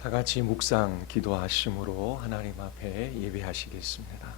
다 같이 묵상 기도하심으로 하나님 앞에 예배하시겠습니다.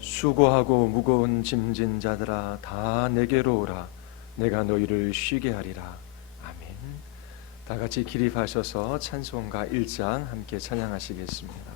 수고하고 무거운 짐진 자들아 다 내게로 오라. 내가 너희를 쉬게 하리라. 아멘. 다 같이 기립하셔서 찬송가 1장 함께 찬양하시겠습니다.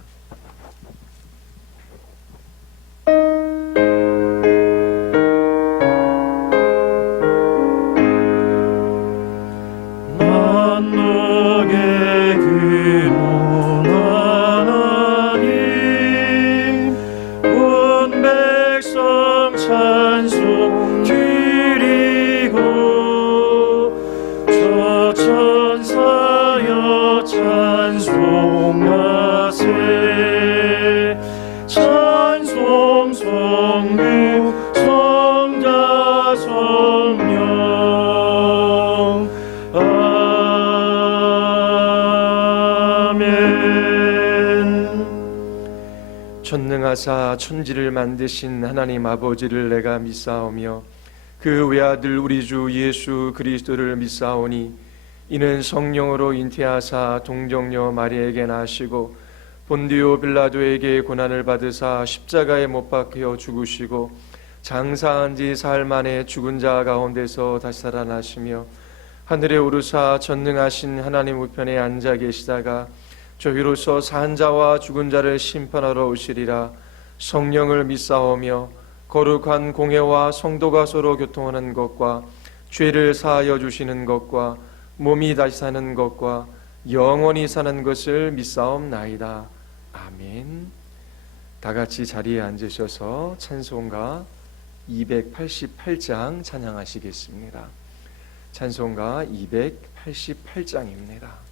전능하사 천지를 만드신 하나님 아버지를 내가 믿사오며 그 외아들 우리 주 예수 그리스도를 믿사오니 이는 성령으로 잉태하사 동정녀 마리아에게 나시고 본디오 빌라도에게 고난을 받으사 십자가에 못 박혀 죽으시고 장사한 지 사흘 만에 죽은 자 가운데서 다시 살아나시며 하늘에 오르사 전능하신 하나님 우편에 앉아 계시다가 저희로서 산 자와 죽은 자를 심판하러 오시리라. 성령을 믿사오며 거룩한 공회와 성도가 서로 교통하는 것과 죄를 사하여 주시는 것과 몸이 다시 사는 것과 영원히 사는 것을 믿사옵나이다. 아멘. 다 같이 자리에 앉으셔서 찬송가 288장 찬양하시겠습니다. 찬송가 288장입니다.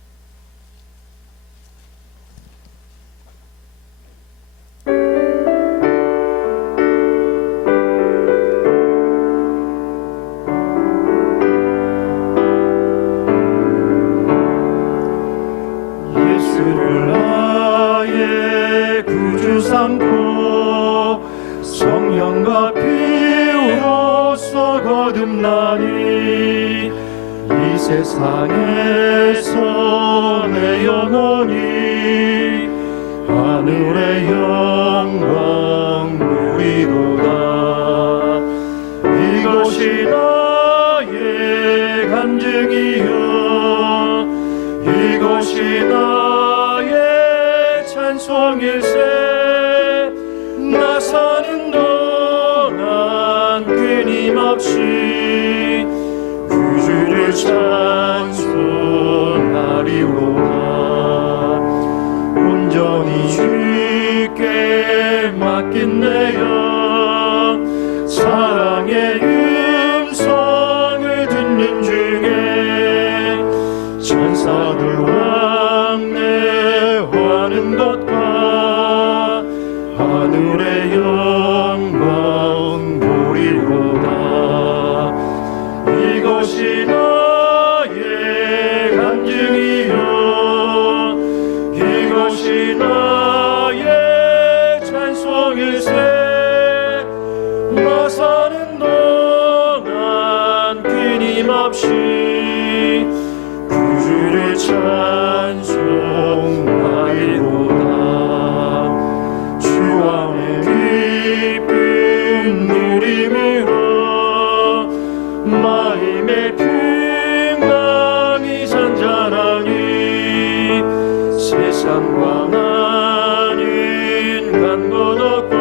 성령과 피로써 거듭나니 이 세상에서 내 영혼이 하늘의 영광 누리로다. 이것이 나의 간증이여 이것이 나의 찬송일세. 나 사는 동안 끊임없이 구주를 찬송하리로다. 온전히 주께 맡긴 내 영 사랑의 음성을 듣는 중에 천사들 왕래하는 것과 하늘의 영광 보리로다. 이것이 나의 간증이여 이것이 나의 찬송일세. 나 사는 동안 끊임없이 구주를 찬송하리로다. 마음의 평강이 잔잔하니 세상과 나는 간 것 없고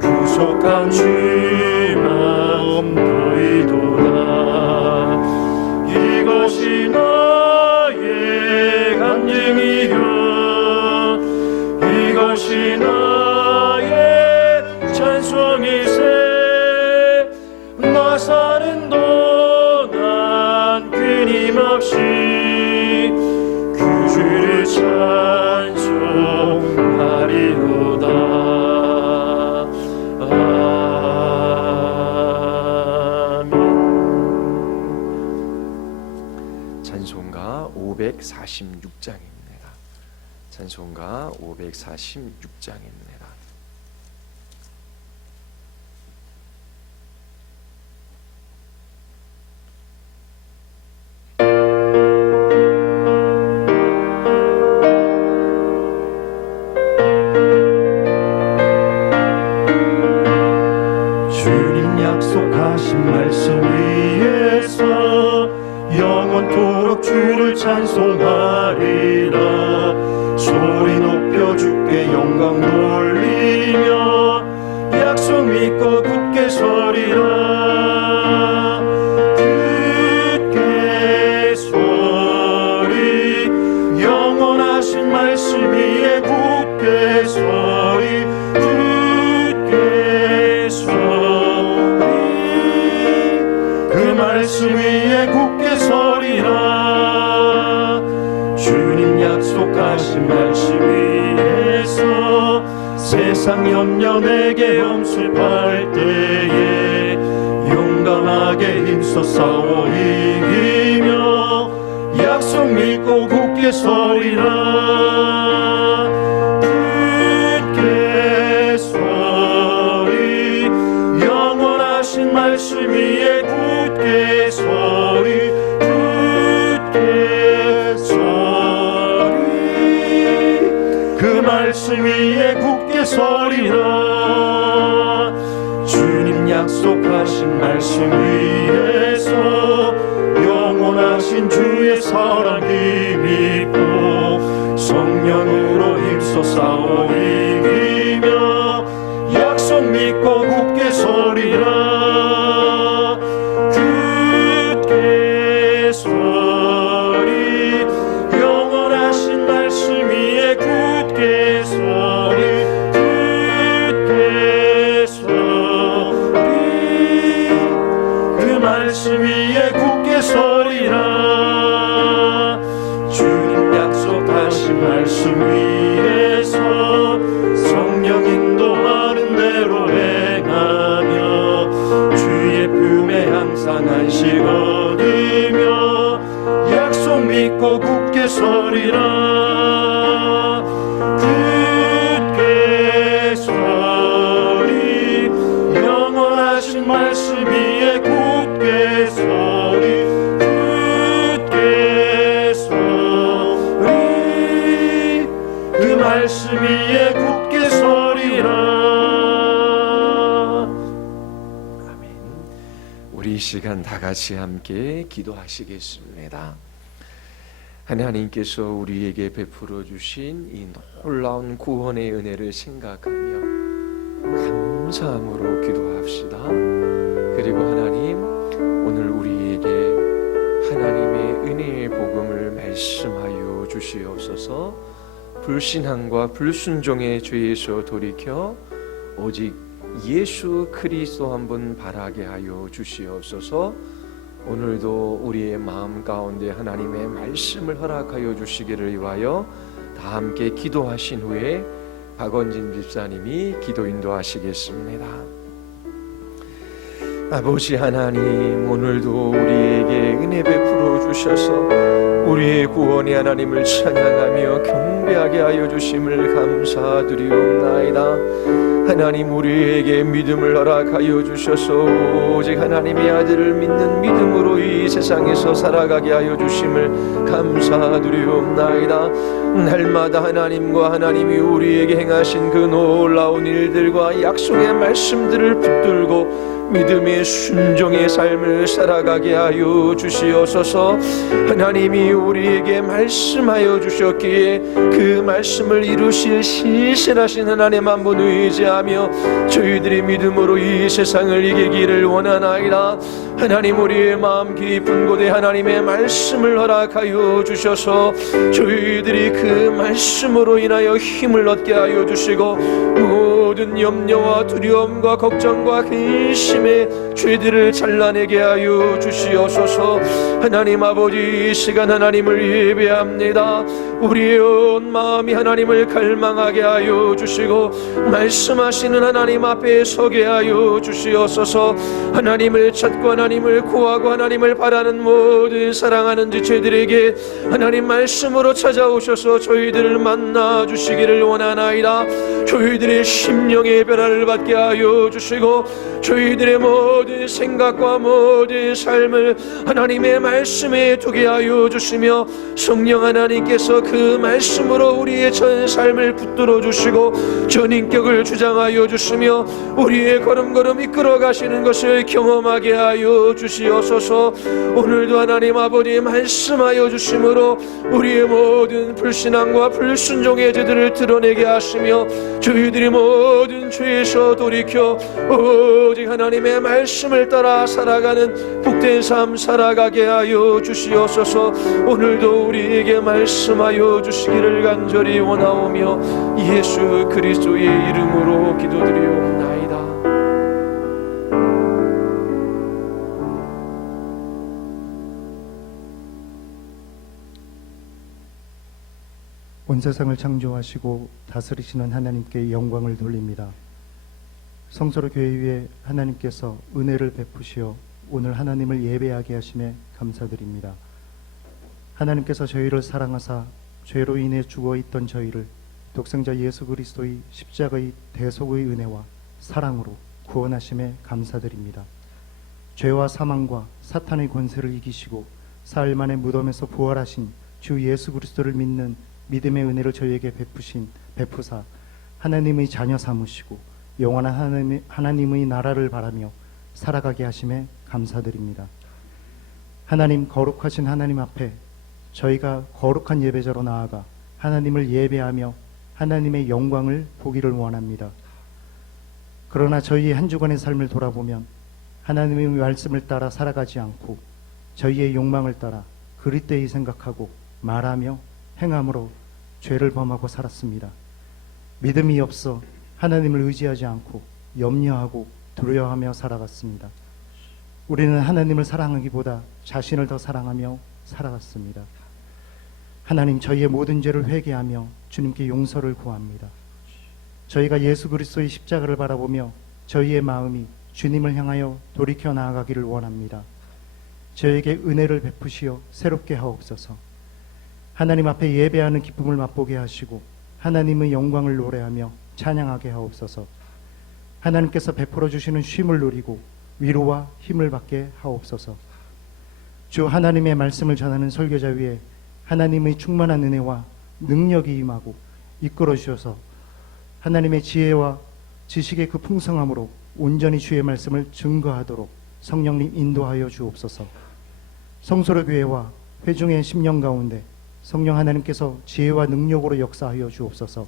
구속한 주만 너희도 546장입니다. 찬송가 546장입니다. 주님 약속하신 말씀 위에서 영원토록 주를 찬송하리라. 소리 높여 주께 영광 돌리며 약속 믿고 굳게 서리라. 굳게 서리 영원하신 말씀 위에 굳게 서리. 굳게 서리 그 말씀 위에 굳게 서리라. 주님 약속하신 말씀 위에서 세상 염려 내게 엄습할 때에 용감하게 힘써 싸워 이기며 약속 믿고 굳게 서리라. 굳게 서리 영원하신 말씀 위에 굳게 서리. 굳게 서리 그 말씀 위에 굳게 서리라. 주님 약속하신 말씀 위에서 영원하신 주의 사랑 힘입고 성령으로 힘써 싸워 이기며 약속 믿고 굳게 서리라. 굳게 서리 영원하신 말씀 위에 굳게 서리. 굳게 서리 그 말씀 위에 굳게 서리라. 주님 약속하신 말씀 위에서 성령 인도하는 대로 행하며 주의 품에 항상 안식 얻으며 약속 믿고 굳게 서리라. 굳게 서리 영원하신 말씀 위에 굳게 서리. 굳게 서리 그 말씀 위에 굳게 서리라. 아멘. 우리 이 시간 다 같이 함께 기도하시겠습니다. 하나님께서 우리에게 베풀어 주신 이 놀라운 구원의 은혜를 생각하며 감사함으로 기도합시다. 그리고 하나님, 오늘 우리에게 하나님의 은혜의 복음을 말씀하여 주시옵소서. 불신앙과 불순종의 죄에서 돌이켜 오직 예수 그리스도 한 분 바라게 하여 주시옵소서. 오늘도 우리의 마음 가운데 하나님의 말씀을 허락하여 주시기를 위하여 다 함께 기도하신 후에 박원진 집사님이 기도 인도하시겠습니다. 아버지 하나님, 오늘도 우리에게 은혜 베풀어 주셔서 우리의 구원의 하나님을 찬양하며 경배하게 하여 주심을 감사드리옵나이다. 하나님, 우리에게 믿음을 허락하여 주셔서 오직 하나님의 아들을 믿는 믿음으로 이 세상에서 살아가게 하여 주심을 감사드리옵나이다. 날마다 하나님과 하나님이 우리에게 행하신 그 놀라운 일들과 약속의 말씀들을 붙들고 믿음의 순종의 삶을 살아가게 하여 주시옵소서. 하나님이 우리에게 말씀하여 주셨기에 그 말씀을 이루실 신실하신 하나님 한 분 의지하며 저희들이 믿음으로 이 세상을 이기기를 원하나이다. 하나님, 우리의 마음 깊은 곳에 하나님의 말씀을 허락하여 주셔서 저희들이 그 말씀으로 인하여 힘을 얻게 하여 주시고 모든 염려와 두려움과 걱정과 근심의 죄들을 잘라내게 하여 주시옵소서. 하나님 아버지, 이 시간 하나님을 예배합니다. 우리의 온 마음이 하나님을 갈망하게 하여 주시고 말씀하시는 하나님 앞에 서게 하여 주시옵소서. 하나님을 찾고 하나님을 구하고 하나님을 바라는 모든 사랑하는 지체들에게 하나님 말씀으로 찾아오셔서 저희들을 만나 주시기를 원하나이다. 저희들의 심령의 변화를 받게 하여 주시고 저희들의 모든 생각과 모든 삶을 하나님의 말씀에 두게 하여 주시며 성령 하나님께서 그 말씀으로 우리의 전 삶을 붙들어 주시고 전인격을 주장하여 주시며 우리의 걸음걸음 이끌어 가시는 것을 경험하게 하여 주시옵소서. 오늘도 하나님 아버지 말씀하여 주심으로 우리의 모든 불신앙과 불순종의 죄들을 드러내게 하시며 저희들이 모든 죄에서 돌이켜 오직 하나님의 말씀을 따라 살아가는 복된 삶 살아가게 하여 주시옵소서. 오늘도 우리에게 말씀하여 주시기를 간절히 원하오며 예수 그리스도의 이름으로 기도드리옵나이다. 온 세상을 창조하시고 다스리시는 하나님께 영광을 돌립니다. 성소로 교회 위에 하나님께서 은혜를 베푸시어 오늘 하나님을 예배하게 하심에 감사드립니다. 하나님께서 저희를 사랑하사 죄로 인해 죽어있던 저희를 독생자 예수 그리스도의 십자가의 대속의 은혜와 사랑으로 구원하심에 감사드립니다. 죄와 사망과 사탄의 권세를 이기시고 사흘 만에 무덤에서 부활하신 주 예수 그리스도를 믿는 믿음의 은혜를 저희에게 베푸사 하나님의 자녀 삼으시고 영원한 하나님의 나라를 바라며 살아가게 하심에 감사드립니다. 하나님, 거룩하신 하나님 앞에 저희가 거룩한 예배자로 나아가 하나님을 예배하며 하나님의 영광을 보기를 원합니다. 그러나 저희의 한 주간의 삶을 돌아보면 하나님의 말씀을 따라 살아가지 않고 저희의 욕망을 따라 그릇되이 생각하고 말하며 행함으로 죄를 범하고 살았습니다. 믿음이 없어 하나님을 의지하지 않고 염려하고 두려워하며 살아갔습니다. 우리는 하나님을 사랑하기보다 자신을 더 사랑하며 살아갔습니다. 하나님, 저희의 모든 죄를 회개하며 주님께 용서를 구합니다. 저희가 예수 그리스도의 십자가를 바라보며 저희의 마음이 주님을 향하여 돌이켜 나아가기를 원합니다. 저에게 은혜를 베푸시어 새롭게 하옵소서. 하나님 앞에 예배하는 기쁨을 맛보게 하시고 하나님의 영광을 노래하며 찬양하게 하옵소서. 하나님께서 베풀어 주시는 쉼을 누리고 위로와 힘을 받게 하옵소서. 주 하나님의 말씀을 전하는 설교자 위에 하나님의 충만한 은혜와 능력이 임하고 이끌어 주셔서 하나님의 지혜와 지식의 그 풍성함으로 온전히 주의 말씀을 증거하도록 성령님 인도하여 주옵소서. 성소로 교회와 회중의 심령 가운데 성령 하나님께서 지혜와 능력으로 역사하여 주옵소서.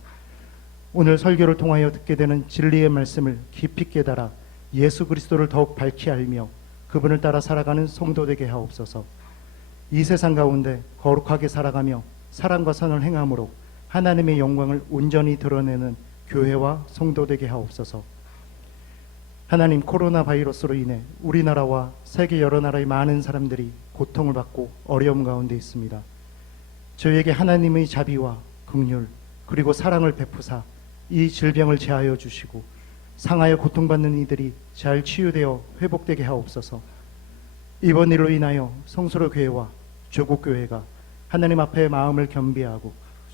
오늘 설교를 통하여 듣게 되는 진리의 말씀을 깊이 깨달아 예수 그리스도를 더욱 밝히 알며 그분을 따라 살아가는 성도 되게 하옵소서. 이 세상 가운데 거룩하게 살아가며 사랑과 선을 행함으로 하나님의 영광을 온전히 드러내는 교회와 성도 되게 하옵소서. 하나님, 코로나 바이러스로 인해 우리나라와 세계 여러 나라의 많은 사람들이 고통을 받고 어려움 가운데 있습니다. 저희에게 하나님의 자비와 긍휼 그리고 사랑을 베푸사 이 질병을 제하여 주시고 상하여 고통받는 이들이 잘 치유되어 회복되게 하옵소서. 이번 일로 인하여 성소로 교회와 조국 교회가 하나님 앞에 마음을 겸비하고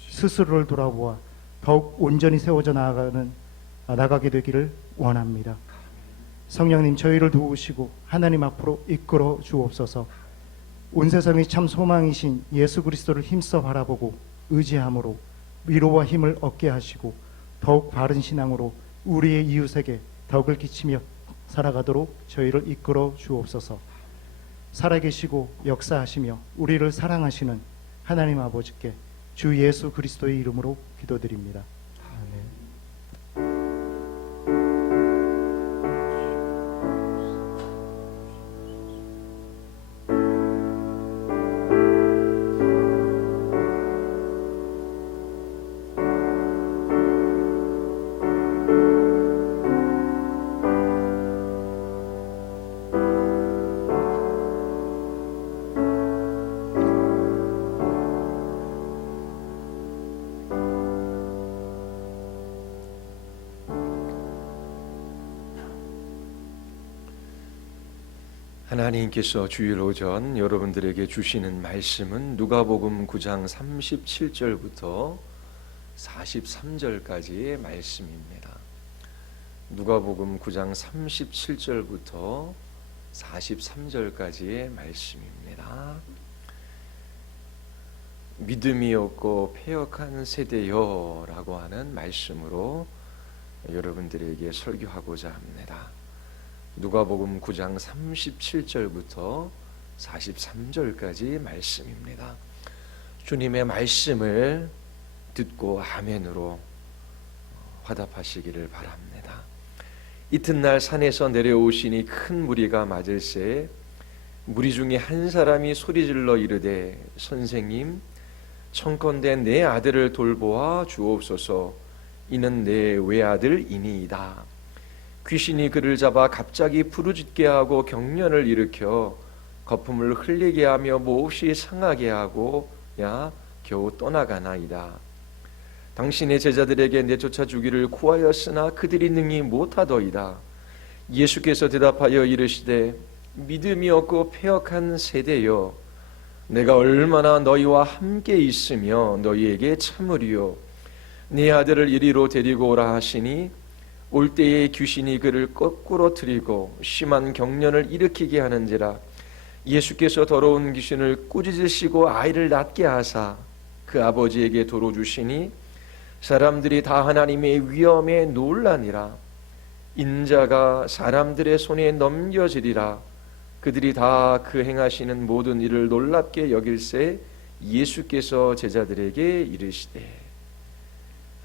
스스로를 돌아보아 더욱 온전히 세워져 나가게 되기를 원합니다. 성령님, 저희를 도우시고 하나님 앞으로 이끌어 주옵소서. 온 세상의 참 소망이신 예수 그리스도를 힘써 바라보고 의지함으로 위로와 힘을 얻게 하시고 더욱 바른 신앙으로 우리의 이웃에게 덕을 끼치며 살아가도록 저희를 이끌어 주옵소서. 살아계시고 역사하시며 우리를 사랑하시는 하나님 아버지께 주 예수 그리스도의 이름으로 기도드립니다. 아멘. 하나님께서 주일 오전 여러분들에게 주시는 말씀은 누가복음 9장 37절부터 43절까지의 말씀입니다. 누가복음 9장 37절부터 43절까지의 말씀입니다. 믿음이 없고 패역한 세대여 라고 하는 말씀으로 여러분들에게 설교하고자 합니다. 누가복음 9장 37절부터 43절까지 말씀입니다. 주님의 말씀을 듣고 아멘으로 화답하시기를 바랍니다. 이튿날 산에서 내려오시니 큰 무리가 맞을새 무리 중에 한 사람이 소리질러 이르되 선생님 청컨대 내 아들을 돌보아 주옵소서. 이는 내 외아들이니이다. 귀신이 그를 잡아 갑자기 부르짖게 하고 경련을 일으켜 거품을 흘리게 하며 몹시 상하게 하고 겨우 떠나가나이다. 당신의 제자들에게 내쫓아 주기를 구하였으나 그들이 능히 못하더이다. 예수께서 대답하여 이르시되 믿음이 없고 패역한 세대여, 내가 얼마나 너희와 함께 있으며 너희에게 참으리요. 네 아들을 이리로 데리고 오라 하시니 올 때에 귀신이 그를 거꾸로 들이고 심한 경련을 일으키게 하는지라. 예수께서 더러운 귀신을 꾸짖으시고 아이를 낫게 하사 그 아버지에게 도로 주시니 사람들이 다 하나님의 위엄에 놀라니라. 인자가 사람들의 손에 넘겨지리라. 그들이 다 그 행하시는 모든 일을 놀랍게 여길새 예수께서 제자들에게 이르시되.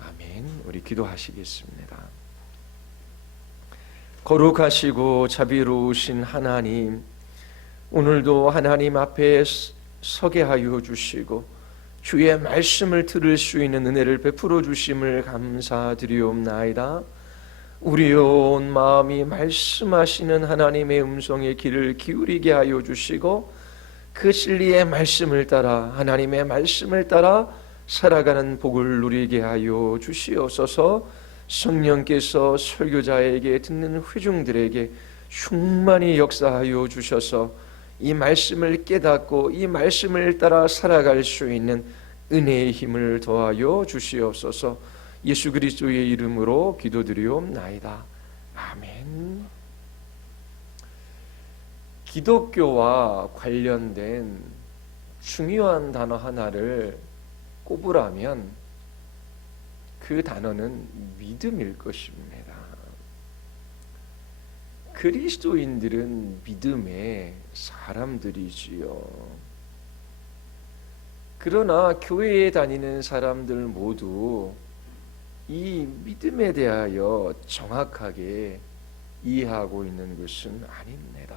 아멘. 우리 기도하시겠습니다. 거룩하시고 자비로우신 하나님, 오늘도 하나님 앞에 서게 하여 주시고 주의 말씀을 들을 수 있는 은혜를 베풀어 주심을 감사드리옵나이다. 우리의 온 마음이 말씀하시는 하나님의 음성에 귀를 기울이게 하여 주시고 그 진리의 말씀을 따라 하나님의 말씀을 따라 살아가는 복을 누리게 하여 주시옵소서. 성령께서 설교자에게 듣는 회중들에게 충만히 역사하여 주셔서 이 말씀을 깨닫고 이 말씀을 따라 살아갈 수 있는 은혜의 힘을 더하여 주시옵소서. 예수 그리스도의 이름으로 기도드리옵나이다. 아멘. 기독교와 관련된 중요한 단어 하나를 꼽으라면 그 단어는 믿음일 것입니다. 그리스도인들은 믿음의 사람들이지요. 그러나 교회에 다니는 사람들 모두 이 믿음에 대하여 정확하게 이해하고 있는 것은 아닙니다.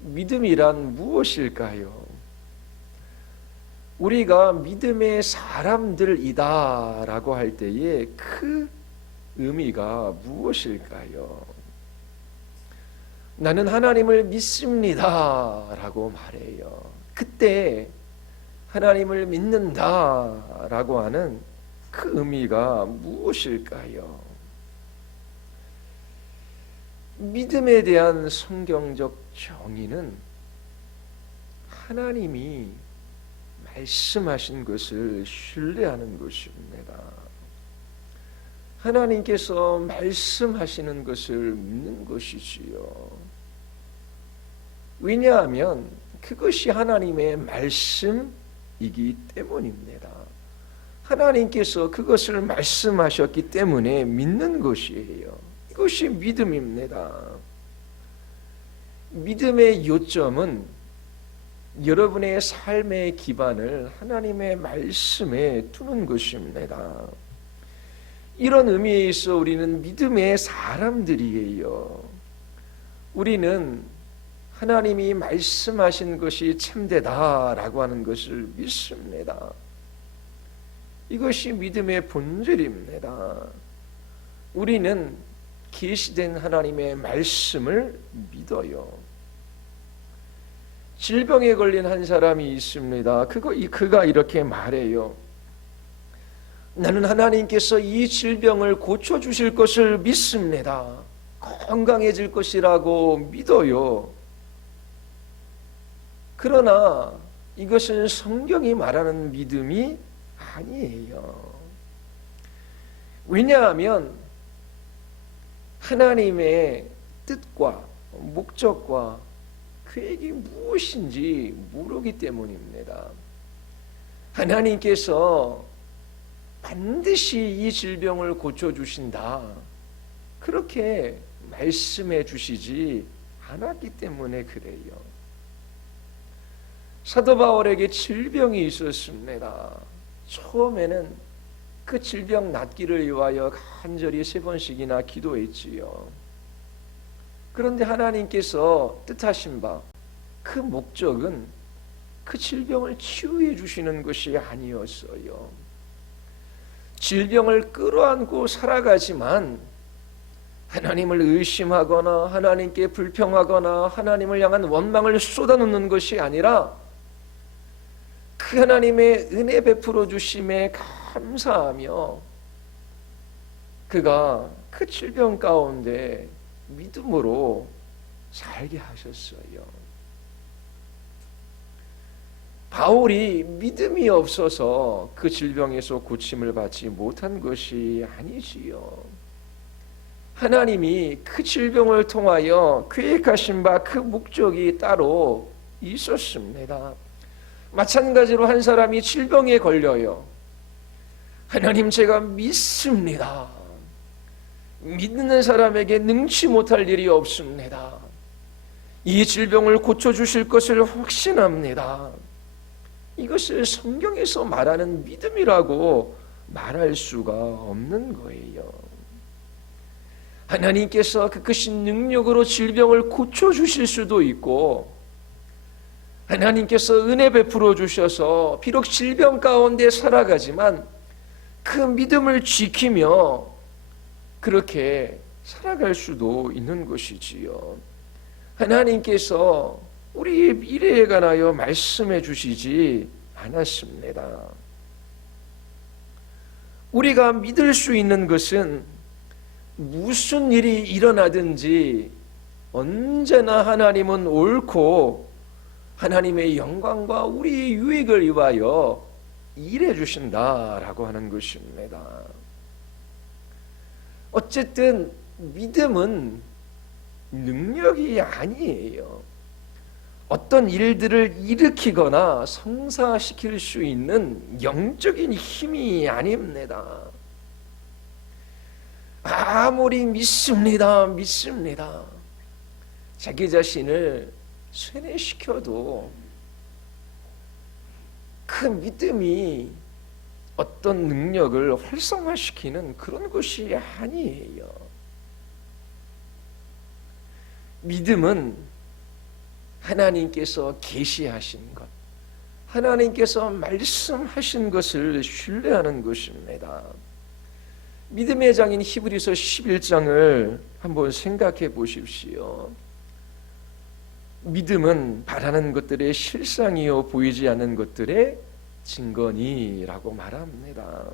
믿음이란 무엇일까요? 우리가 믿음의 사람들이다 라고 할 때에 그 의미가 무엇일까요? 나는 하나님을 믿습니다 라고 말해요. 그때 하나님을 믿는다 라고 하는 그 의미가 무엇일까요? 믿음에 대한 성경적 정의는 하나님이 말씀하신 것을 신뢰하는 것입니다. 하나님께서 말씀하시는 것을 믿는 것이지요. 왜냐하면 그것이 하나님의 말씀이기 때문입니다. 하나님께서 그것을 말씀하셨기 때문에 믿는 것이에요. 이것이 믿음입니다. 믿음의 요점은 여러분의 삶의 기반을 하나님의 말씀에 두는 것입니다. 이런 의미에 있어 우리는 믿음의 사람들이에요. 우리는 하나님이 말씀하신 것이 참되다라고 하는 것을 믿습니다. 이것이 믿음의 본질입니다. 우리는 계시된 하나님의 말씀을 믿어요. 질병에 걸린 한 사람이 있습니다. 그가 이렇게 말해요. 나는 하나님께서 이 질병을 고쳐주실 것을 믿습니다. 건강해질 것이라고 믿어요. 그러나 이것은 성경이 말하는 믿음이 아니에요. 왜냐하면 하나님의 뜻과 목적과 계획이 무엇인지 모르기 때문입니다. 하나님께서 반드시 이 질병을 고쳐주신다, 그렇게 말씀해 주시지 않았기 때문에 그래요. 사도 바울에게 질병이 있었습니다. 처음에는 그 질병 낫기를 위하여 간절히 3번씩이나 기도했지요. 그런데 하나님께서 뜻하신 바 그 목적은 그 질병을 치유해 주시는 것이 아니었어요. 질병을 끌어안고 살아가지만 하나님을 의심하거나 하나님께 불평하거나 하나님을 향한 원망을 쏟아놓는 것이 아니라 그 하나님의 은혜 베풀어 주심에 감사하며 그가 그 질병 가운데 믿음으로 살게 하셨어요. 바울이 믿음이 없어서 그 질병에서 고침을 받지 못한 것이 아니지요. 하나님이 그 질병을 통하여 계획하신 바 그 목적이 따로 있었습니다. 마찬가지로 한 사람이 질병에 걸려요. 하나님, 제가 믿습니다. 믿는 사람에게 능치 못할 일이 없습니다. 이 질병을 고쳐주실 것을 확신합니다. 이것을 성경에서 말하는 믿음이라고 말할 수가 없는 거예요. 하나님께서 그 크신 능력으로 질병을 고쳐주실 수도 있고, 하나님께서 은혜 베풀어 주셔서 비록 질병 가운데 살아가지만 그 믿음을 지키며 그렇게 살아갈 수도 있는 것이지요. 하나님께서 우리의 미래에 관하여 말씀해 주시지 않았습니다. 우리가 믿을 수 있는 것은 무슨 일이 일어나든지 언제나 하나님은 옳고 하나님의 영광과 우리의 유익을 위하여 일해 주신다라고 하는 것입니다. 어쨌든 믿음은 능력이 아니에요. 어떤 일들을 일으키거나 성사시킬 수 있는 영적인 힘이 아닙니다. 아무리 믿습니다, 믿습니다, 자기 자신을 세뇌시켜도 그 믿음이 어떤 능력을 활성화시키는 그런 것이 아니에요. 믿음은 하나님께서 계시하신 것, 하나님께서 말씀하신 것을 신뢰하는 것입니다. 믿음의 장인 히브리서 11장을 한번 생각해 보십시오. 믿음은 바라는 것들의 실상이요 보이지 않는 것들의 증거니라고 말합니다.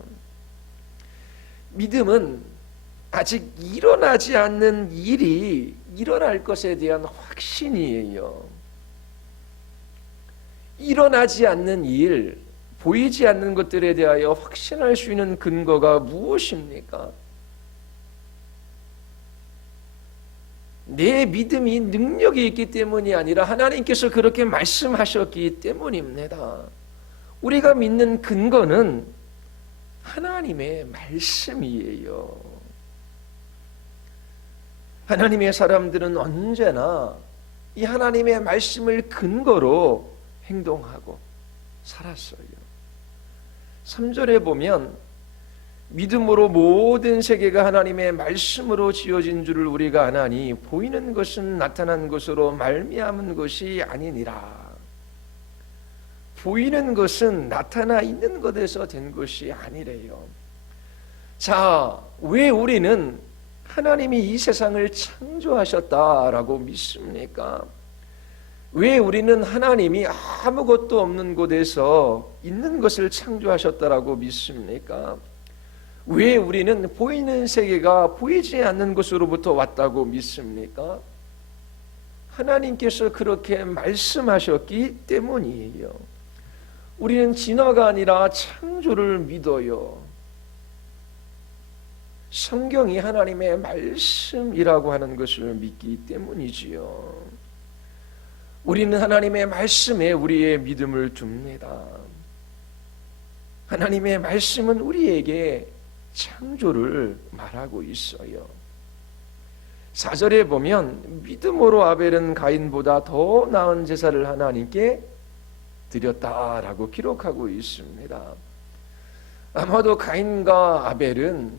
믿음은 아직 일어나지 않는 일이 일어날 것에 대한 확신이에요. 일어나지 않는 일, 보이지 않는 것들에 대하여 확신할 수 있는 근거가 무엇입니까? 내 믿음이 능력이 있기 때문이 아니라 하나님께서 그렇게 말씀하셨기 때문입니다. 우리가 믿는 근거는 하나님의 말씀이에요. 하나님의 사람들은 언제나 이 하나님의 말씀을 근거로 행동하고 살았어요. 3절에 보면 믿음으로 모든 세계가 하나님의 말씀으로 지어진 줄을 우리가 아나니 보이는 것은 나타난 것으로 말미암은 것이 아니니라. 보이는 것은 나타나 있는 것에서 된 것이 아니래요. 자, 왜 우리는 하나님이 이 세상을 창조하셨다라고 믿습니까? 왜 우리는 하나님이 아무것도 없는 곳에서 있는 것을 창조하셨다라고 믿습니까? 왜 우리는 보이는 세계가 보이지 않는 것으로부터 왔다고 믿습니까? 하나님께서 그렇게 말씀하셨기 때문이에요. 우리는 진화가 아니라 창조를 믿어요. 성경이 하나님의 말씀이라고 하는 것을 믿기 때문이지요. 우리는 하나님의 말씀에 우리의 믿음을 둡니다. 하나님의 말씀은 우리에게 창조를 말하고 있어요. 4절에 보면 믿음으로 아벨은 가인보다 더 나은 제사를 하나님께 드렸다라고 기록하고 있습니다. 아마도 가인과 아벨은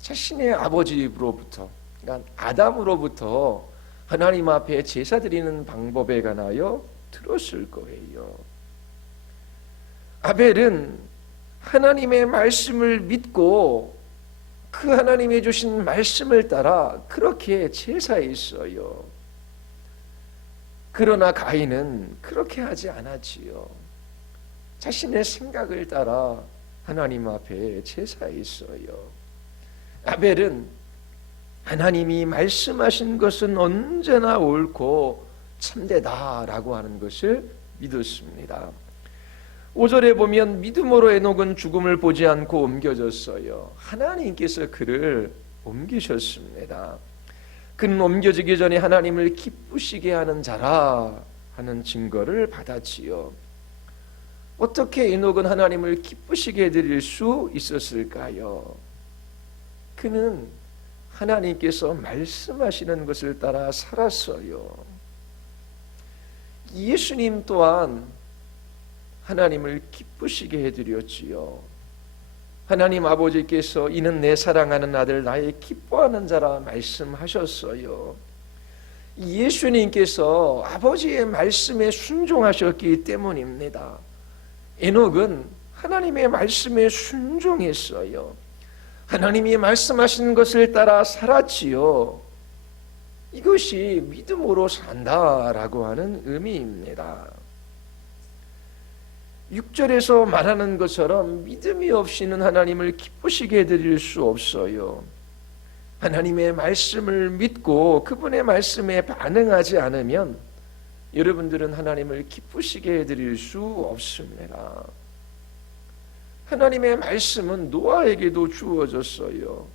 자신의 아버지로부터, 그러니까 아담으로부터 하나님 앞에 제사 드리는 방법에 관하여 들었을 거예요. 아벨은 하나님의 말씀을 믿고 그 하나님이 주신 말씀을 따라 그렇게 제사했어요. 그러나 가인은 그렇게 하지 않았지요. 자신의 생각을 따라 하나님 앞에 제사했어요. 아벨은 하나님이 말씀하신 것은 언제나 옳고 참되다라고 하는 것을 믿었습니다. 5절에 보면 믿음으로 에녹은 죽음을 보지 않고 옮겨졌어요. 하나님께서 그를 옮기셨습니다. 그는 옮겨지기 전에 하나님을 기쁘시게 하는 자라 하는 증거를 받았지요. 어떻게 에녹은 하나님을 기쁘시게 해드릴 수 있었을까요? 그는 하나님께서 말씀하시는 것을 따라 살았어요. 예수님 또한 하나님을 기쁘시게 해드렸지요. 하나님 아버지께서 이는 내 사랑하는 아들 나의 기뻐하는 자라 말씀하셨어요. 예수님께서 아버지의 말씀에 순종하셨기 때문입니다. 에녹은 하나님의 말씀에 순종했어요. 하나님이 말씀하신 것을 따라 살았지요. 이것이 믿음으로 산다라고 하는 의미입니다. 6절에서 말하는 것처럼 믿음이 없이는 하나님을 기쁘시게 해드릴 수 없어요. 하나님의 말씀을 믿고 그분의 말씀에 반응하지 않으면 여러분들은 하나님을 기쁘시게 해드릴 수 없습니다. 하나님의 말씀은 노아에게도 주어졌어요.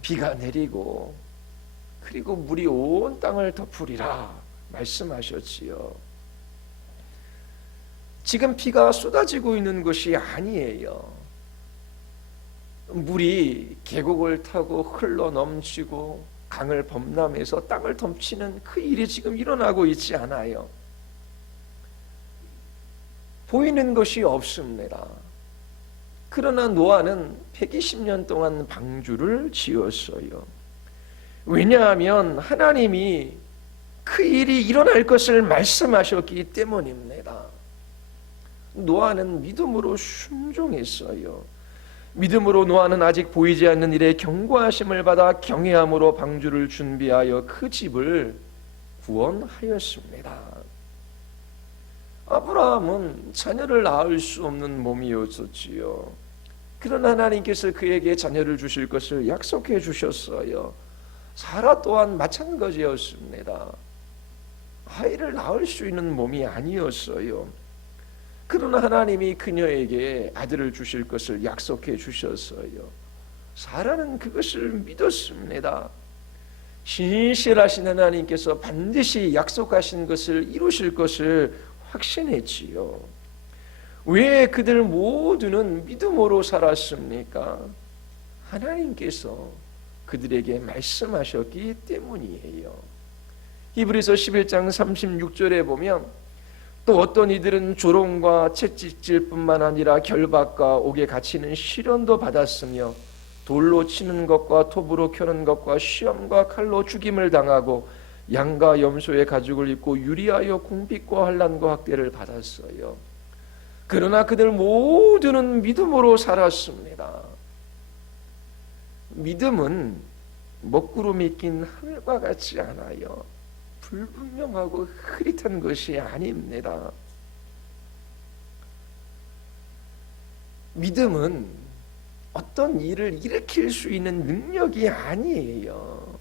비가 내리고 그리고 물이 온 땅을 덮으리라 말씀하셨지요. 지금 비가 쏟아지고 있는 것이 아니에요. 물이 계곡을 타고 흘러 넘치고 강을 범람해서 땅을 덮치는 그 일이 지금 일어나고 있지 않아요. 보이는 것이 없습니다. 그러나 노아는 120년 동안 방주를 지었어요. 왜냐하면 하나님이 그 일이 일어날 것을 말씀하셨기 때문입니다. 노아는 믿음으로 순종했어요. 믿음으로 노아는 아직 보이지 않는 일에 경고하심을 받아 경외함으로 방주를 준비하여 그 집을 구원하였습니다. 아브라함은 자녀를 낳을 수 없는 몸이었었지요. 그러나 하나님께서 그에게 자녀를 주실 것을 약속해 주셨어요. 사라 또한 마찬가지였습니다. 아이를 낳을 수 있는 몸이 아니었어요. 그러나 하나님이 그녀에게 아들을 주실 것을 약속해 주셨어요. 사라는 그것을 믿었습니다. 신실하신 하나님께서 반드시 약속하신 것을 이루실 것을 확신했지요. 왜 그들 모두는 믿음으로 살았습니까? 하나님께서 그들에게 말씀하셨기 때문이에요. 히브리서 11장 36절에 보면 또 어떤 이들은 조롱과 채찍질 뿐만 아니라 결박과 옥에 갇히는 시련도 받았으며 돌로 치는 것과 톱으로 켜는 것과 시험과 칼로 죽임을 당하고 양과 염소의 가죽을 입고 유리하여 궁핍과 환난과 학대를 받았어요. 그러나 그들 모두는 믿음으로 살았습니다. 믿음은 먹구름이 낀 하늘과 같지 않아요. 불분명하고 흐릿한 것이 아닙니다. 믿음은 어떤 일을 일으킬 수 있는 능력이 아니에요.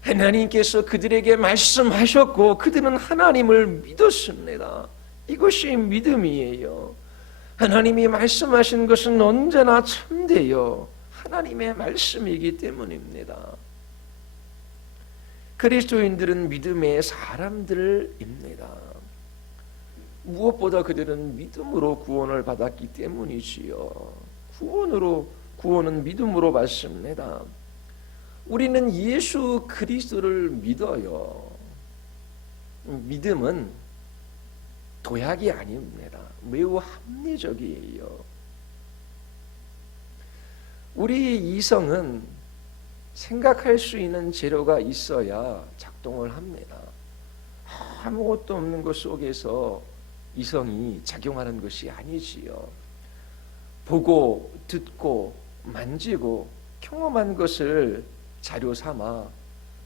하나님께서 그들에게 말씀하셨고 그들은 하나님을 믿었습니다. 이것이 믿음이에요. 하나님이 말씀하신 것은 언제나 참되요 하나님의 말씀이기 때문입니다. 그리스도인들은 믿음의 사람들입니다. 무엇보다 그들은 믿음으로 구원을 받았기 때문이지요. 구원은 믿음으로 받습니다. 우리는 예수 그리스도를 믿어요. 믿음은 도약이 아닙니다. 매우 합리적이에요. 우리 이성은 생각할 수 있는 재료가 있어야 작동을 합니다. 아무것도 없는 것 속에서 이성이 작용하는 것이 아니지요. 보고 듣고 만지고 경험한 것을 자료 삼아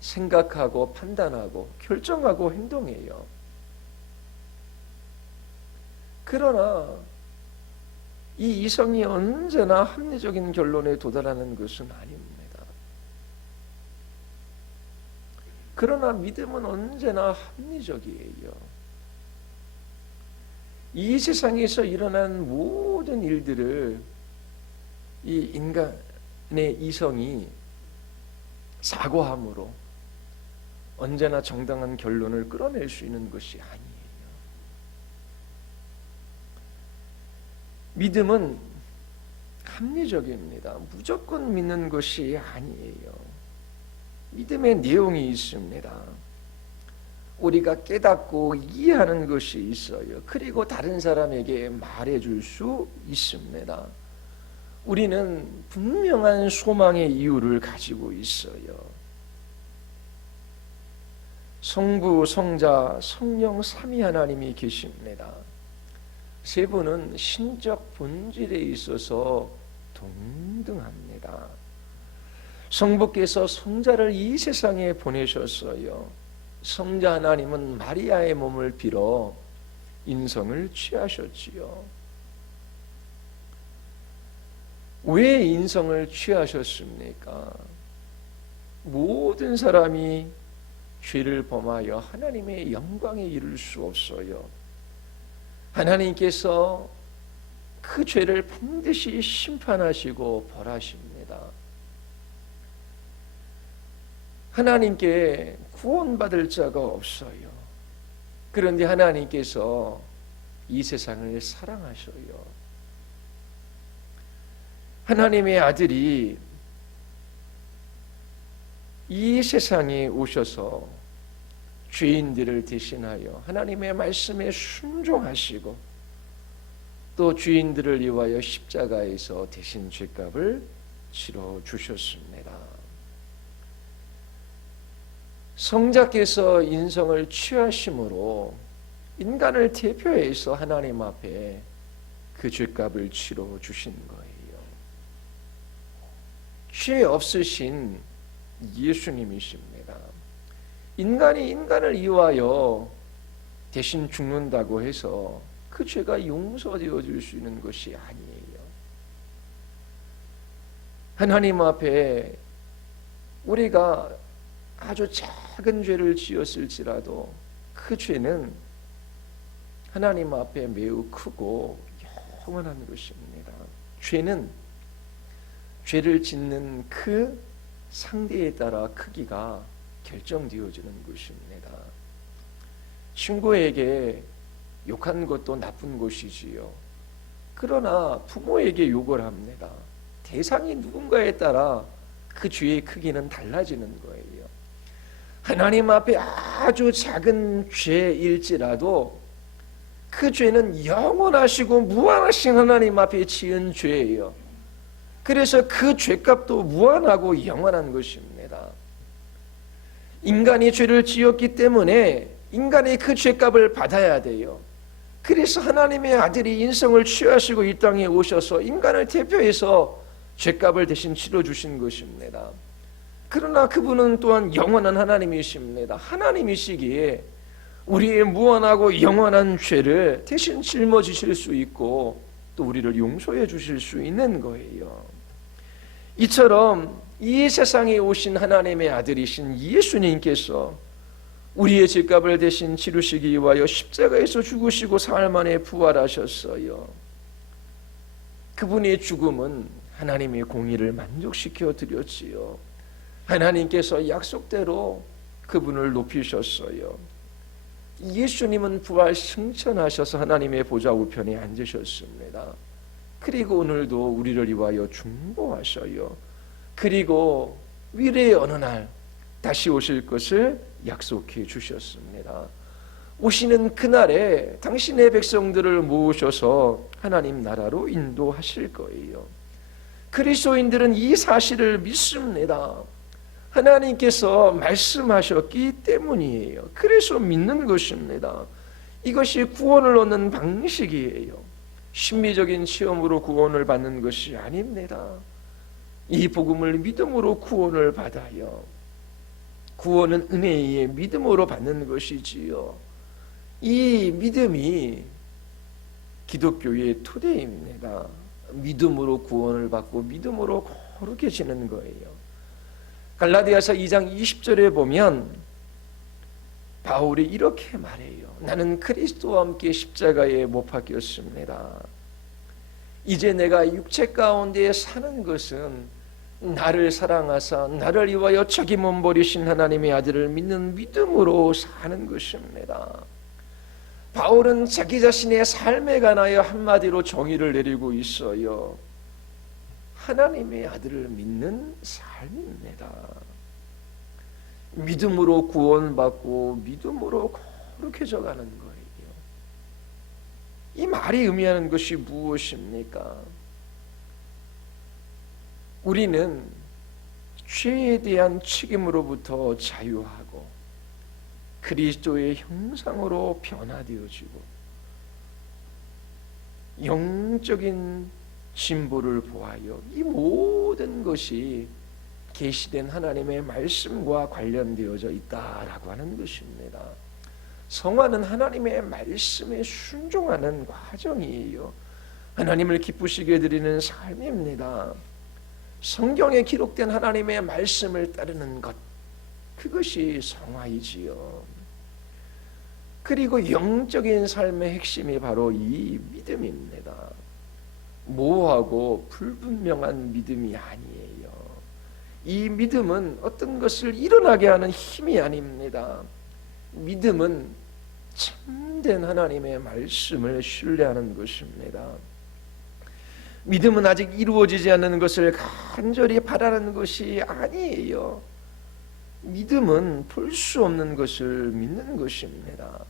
생각하고 판단하고 결정하고 행동해요. 그러나 이 이성이 언제나 합리적인 결론에 도달하는 것은 아닙니다. 그러나 믿음은 언제나 합리적이에요. 이 세상에서 일어난 모든 일들을 이 인간의 이성이 사고함으로 언제나 정당한 결론을 끌어낼 수 있는 것이 아니에요. 믿음은 합리적입니다. 무조건 믿는 것이 아니에요. 믿음의 내용이 있습니다. 우리가 깨닫고 이해하는 것이 있어요. 그리고 다른 사람에게 말해줄 수 있습니다. 우리는 분명한 소망의 이유를 가지고 있어요. 성부, 성자, 성령 삼위 하나님이 계십니다. 세 분은 신적 본질에 있어서 동등합니다. 성부께서 성자를 이 세상에 보내셨어요. 성자 하나님은 마리아의 몸을 빌어 인성을 취하셨지요. 왜 인성을 취하셨습니까? 모든 사람이 죄를 범하여 하나님의 영광에 이를 수 없어요. 하나님께서 그 죄를 반드시 심판하시고 벌하십니다. 하나님께 구원받을 자가 없어요. 그런데 하나님께서 이 세상을 사랑하셔요. 하나님의 아들이 이 세상에 오셔서 죄인들을 대신하여 하나님의 말씀에 순종하시고 또 죄인들을 위하여 십자가에서 대신 죄값을 치러 주셨습니다. 성자께서 인성을 취하심으로 인간을 대표해서 하나님 앞에 그 죄값을 치러 주신 거예요. 죄 없으신 예수님이십니다. 인간이 인간을 위하여 대신 죽는다고 해서 그 죄가 용서되어 줄 수 있는 것이 아니에요. 하나님 앞에 우리가 아주 작은 죄를 지었을지라도 그 죄는 하나님 앞에 매우 크고 영원한 것입니다. 죄는 죄를 짓는 그 상대에 따라 크기가 결정되어지는 것입니다. 친구에게 욕한 것도 나쁜 것이지요. 그러나 부모에게 욕을 합니다. 대상이 누군가에 따라 그 죄의 크기는 달라지는 거예요. 하나님 앞에 아주 작은 죄일지라도 그 죄는 영원하시고 무한하신 하나님 앞에 지은 죄예요. 그래서 그 죄값도 무한하고 영원한 것입니다. 인간이 죄를 지었기 때문에 인간이 그 죄값을 받아야 돼요. 그래서 하나님의 아들이 인성을 취하시고 이 땅에 오셔서 인간을 대표해서 죄값을 대신 치러주신 것입니다. 그러나 그분은 또한 영원한 하나님이십니다. 하나님이시기에 우리의 무한하고 영원한 죄를 대신 짊어지실 수 있고 또 우리를 용서해 주실 수 있는 거예요. 이처럼 이 세상에 오신 하나님의 아들이신 예수님께서 우리의 죄값을 대신 치르시기 위하여 십자가에서 죽으시고 사흘 만에 부활하셨어요. 그분의 죽음은 하나님의 공의를 만족시켜 드렸지요. 하나님께서 약속대로 그분을 높이셨어요. 예수님은 부활 승천하셔서 하나님의 보좌 우편에 앉으셨습니다. 그리고 오늘도 우리를 위하여 중보하셔요. 그리고 미래의 어느 날 다시 오실 것을 약속해 주셨습니다. 오시는 그날에 당신의 백성들을 모으셔서 하나님 나라로 인도하실 거예요. 그리스도인들은 이 사실을 믿습니다. 하나님께서 말씀하셨기 때문이에요. 그래서 믿는 것입니다. 이것이 구원을 얻는 방식이에요. 심리적인 체험으로 구원을 받는 것이 아닙니다. 이 복음을 믿음으로 구원을 받아요. 구원은 은혜의 믿음으로 받는 것이지요. 이 믿음이 기독교의 토대입니다. 믿음으로 구원을 받고 믿음으로 거룩해지는 거예요. 갈라디아서 2장 20절에 보면 바울이 이렇게 말해요. 나는 그리스도와 함께 십자가에 못 박혔습니다. 이제 내가 육체 가운데 사는 것은 나를 사랑하사 나를 위하여 자기 몸 버리신 하나님의 아들을 믿는 믿음으로 사는 것입니다. 바울은 자기 자신의 삶에 관하여 한마디로 정의를 내리고 있어요. 하나님의 아들을 믿는 삶입니다. 믿음으로 구원받고 믿음으로 거룩해져 가는 거예요. 이 말이 의미하는 것이 무엇입니까? 우리는 죄에 대한 책임으로부터 자유하고 그리스도의 형상으로 변화되어지고 영적인 진보를 보아요. 이 모든 것이 계시된 하나님의 말씀과 관련되어져 있다라고 하는 것입니다. 성화는 하나님의 말씀에 순종하는 과정이에요. 하나님을 기쁘시게 드리는 삶입니다. 성경에 기록된 하나님의 말씀을 따르는 것, 그것이 성화이지요. 그리고 영적인 삶의 핵심이 바로 이 믿음입니다. 모호하고 불분명한 믿음이 아니에요. 이 믿음은 어떤 것을 일어나게 하는 힘이 아닙니다. 믿음은 참된 하나님의 말씀을 신뢰하는 것입니다. 믿음은 아직 이루어지지 않는 것을 간절히 바라는 것이 아니에요. 믿음은 볼 수 없는 것을 믿는 것입니다.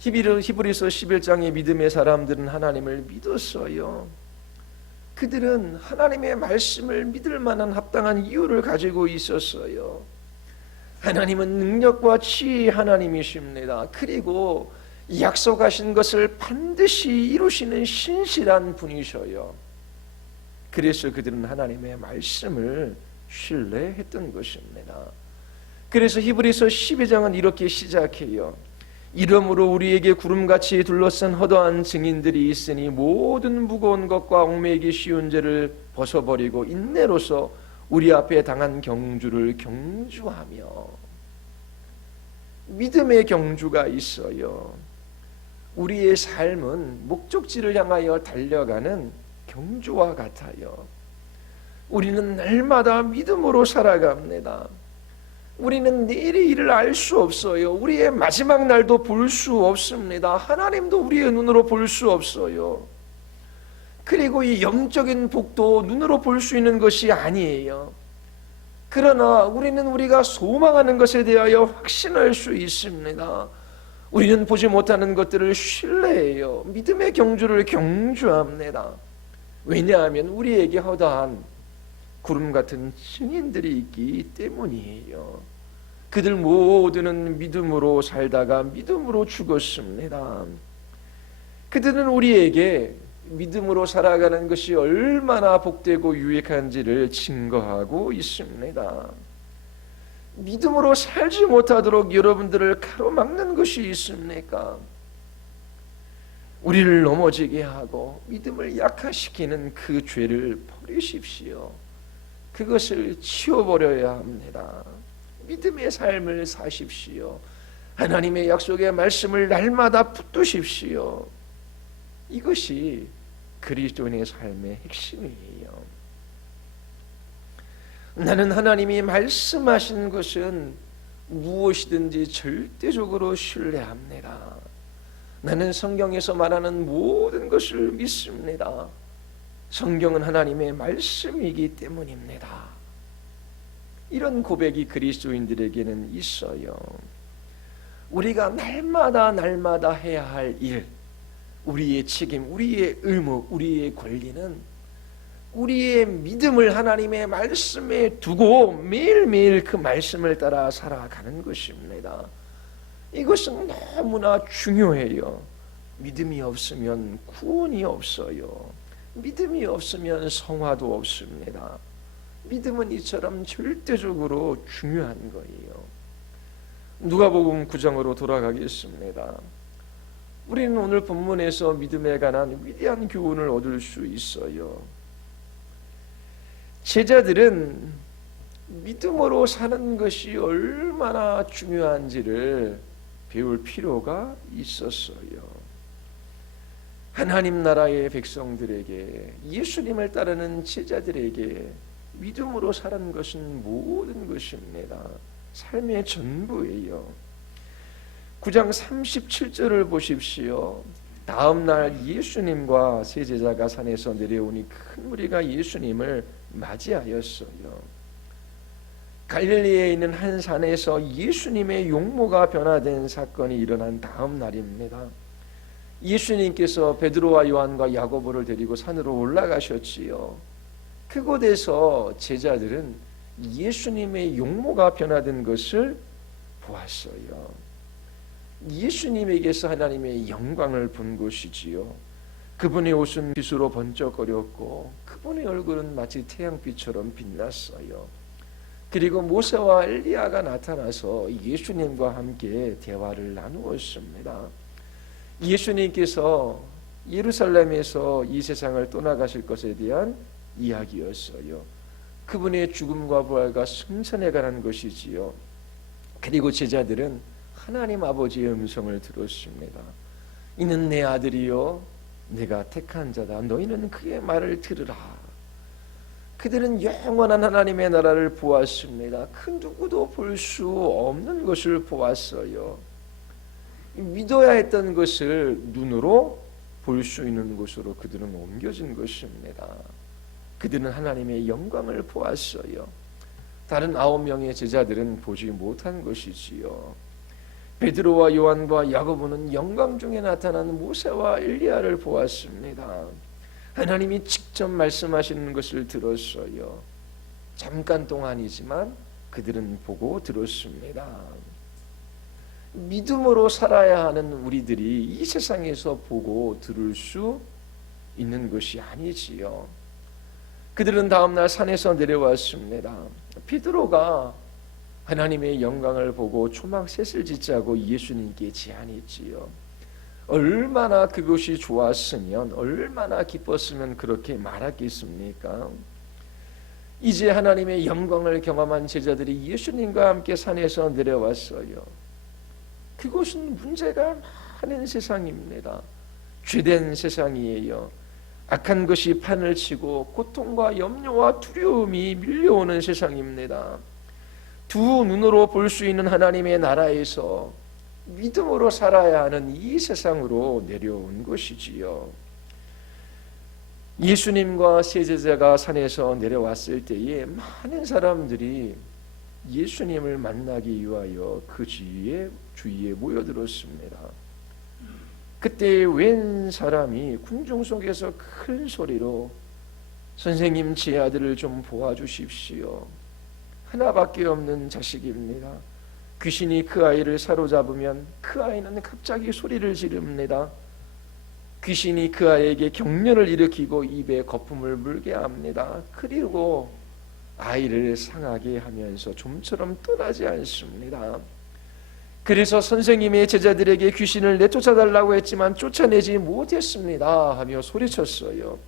히브리서 11장의 믿음의 사람들은 하나님을 믿었어요. 그들은 하나님의 말씀을 믿을 만한 합당한 이유를 가지고 있었어요. 하나님은 능력과 지혜의 하나님이십니다. 그리고 약속하신 것을 반드시 이루시는 신실한 분이셔요. 그래서 그들은 하나님의 말씀을 신뢰했던 것입니다. 그래서 히브리서 12장은 이렇게 시작해요. 이러므로 우리에게 구름같이 둘러싼 허다한 증인들이 있으니 모든 무거운 것과 얽매이기 쉬운 죄를 벗어버리고 인내로서 우리 앞에 당한 경주를 경주하며, 믿음의 경주가 있어요. 우리의 삶은 목적지를 향하여 달려가는 경주와 같아요. 우리는 날마다 믿음으로 살아갑니다. 우리는 내일의 일을 알 수 없어요. 우리의 마지막 날도 볼 수 없습니다. 하나님도 우리의 눈으로 볼 수 없어요. 그리고 이 영적인 복도 눈으로 볼 수 있는 것이 아니에요. 그러나 우리는 우리가 소망하는 것에 대하여 확신할 수 있습니다. 우리는 보지 못하는 것들을 신뢰해요. 믿음의 경주를 경주합니다. 왜냐하면 우리에게 허다한 구름 같은 증인들이 있기 때문이에요. 그들 모두는 믿음으로 살다가 믿음으로 죽었습니다. 그들은 우리에게 믿음으로 살아가는 것이 얼마나 복되고 유익한지를 증거하고 있습니다. 믿음으로 살지 못하도록 여러분들을 가로막는 것이 있습니까? 우리를 넘어지게 하고 믿음을 약화시키는 그 죄를 버리십시오. 그것을 치워버려야 합니다. 믿음의 삶을 사십시오. 하나님의 약속의 말씀을 날마다 붙드십시오. 이것이 그리스도인의 삶의 핵심이에요. 나는 하나님이 말씀하신 것은 무엇이든지 절대적으로 신뢰합니다. 나는 성경에서 말하는 모든 것을 믿습니다. 성경은 하나님의 말씀이기 때문입니다. 이런 고백이 그리스도인들에게는 있어요. 우리가 날마다 해야 할 일, 우리의 책임, 우리의 의무, 우리의 권리는 우리의 믿음을 하나님의 말씀에 두고 매일매일 그 말씀을 따라 살아가는 것입니다. 이것은 너무나 중요해요. 믿음이 없으면 구원이 없어요. 믿음이 없으면 성화도 없습니다. 믿음은 이처럼 절대적으로 중요한 거예요. 누가복음 9장으로 돌아가겠습니다. 우리는 오늘 본문에서 믿음에 관한 위대한 교훈을 얻을 수 있어요. 제자들은 믿음으로 사는 것이 얼마나 중요한지를 배울 필요가 있었어요. 하나님 나라의 백성들에게, 예수님을 따르는 제자들에게 믿음으로 사는 것은 모든 것입니다. 삶의 전부예요. 9장 37절을 보십시오. 다음 날 예수님과 세 제자가 산에서 내려오니 큰 무리가 예수님을 맞이하였어요. 갈릴리에 있는 한 산에서 예수님의 용모가 변화된 사건이 일어난 다음 날입니다. 예수님께서 베드로와 요한과 야고보를 데리고 산으로 올라가셨지요. 그곳에서 제자들은 예수님의 용모가 변화된 것을 보았어요. 예수님에게서 하나님의 영광을 본 것이지요. 그분의 옷은 빛으로 번쩍거렸고 그분의 얼굴은 마치 태양빛처럼 빛났어요. 그리고 모세와 엘리야가 나타나서 예수님과 함께 대화를 나누었습니다. 예수님께서 예루살렘에서 이 세상을 떠나가실 것에 대한 이야기였어요. 그분의 죽음과 부활과 승천에 관한 것이지요. 그리고 제자들은 하나님 아버지의 음성을 들었습니다. 이는 내 아들이요 내가 택한 자다. 너희는 그의 말을 들으라. 그들은 영원한 하나님의 나라를 보았습니다. 그 누구도 볼 수 없는 것을 보았어요. 믿어야 했던 것을 눈으로 볼 수 있는 곳으로 그들은 옮겨진 것입니다. 그들은 하나님의 영광을 보았어요. 다른 9명의 제자들은 보지 못한 것이지요. 베드로와 요한과 야고보는 영광 중에 나타난 모세와 엘리야를 보았습니다. 하나님이 직접 말씀하시는 것을 들었어요. 잠깐 동안이지만 그들은 보고 들었습니다. 믿음으로 살아야 하는 우리들이 이 세상에서 보고 들을 수 있는 것이 아니지요. 그들은 다음날 산에서 내려왔습니다. 베드로가 하나님의 영광을 보고 초막 셋을 짓자고 예수님께 제안했지요. 얼마나 그것이 좋았으면, 얼마나 기뻤으면 그렇게 말하겠습니까? 이제 하나님의 영광을 경험한 제자들이 예수님과 함께 산에서 내려왔어요. 그것은 문제가 많은 세상입니다. 죄된 세상이에요. 악한 것이 판을 치고 고통과 염려와 두려움이 밀려오는 세상입니다. 두 눈으로 볼 수 있는 하나님의 나라에서 믿음으로 살아야 하는 이 세상으로 내려온 것이지요. 예수님과 세 제자가 산에서 내려왔을 때에 많은 사람들이 예수님을 만나기 위하여 그 주위에 모여들었습니다. 그때 웬 사람이 군중 속에서 큰 소리로 선생님 제 아들을 좀 보아주십시오. 하나밖에 없는 자식입니다. 귀신이 그 아이를 사로잡으면 그 아이는 갑자기 소리를 지릅니다. 귀신이 그 아이에게 경련을 일으키고 입에 거품을 물게 합니다. 그리고 아이를 상하게 하면서 좀처럼 떠나지 않습니다. 그래서 선생님의 제자들에게 귀신을 내쫓아달라고 했지만 쫓아내지 못했습니다 하며 소리쳤어요.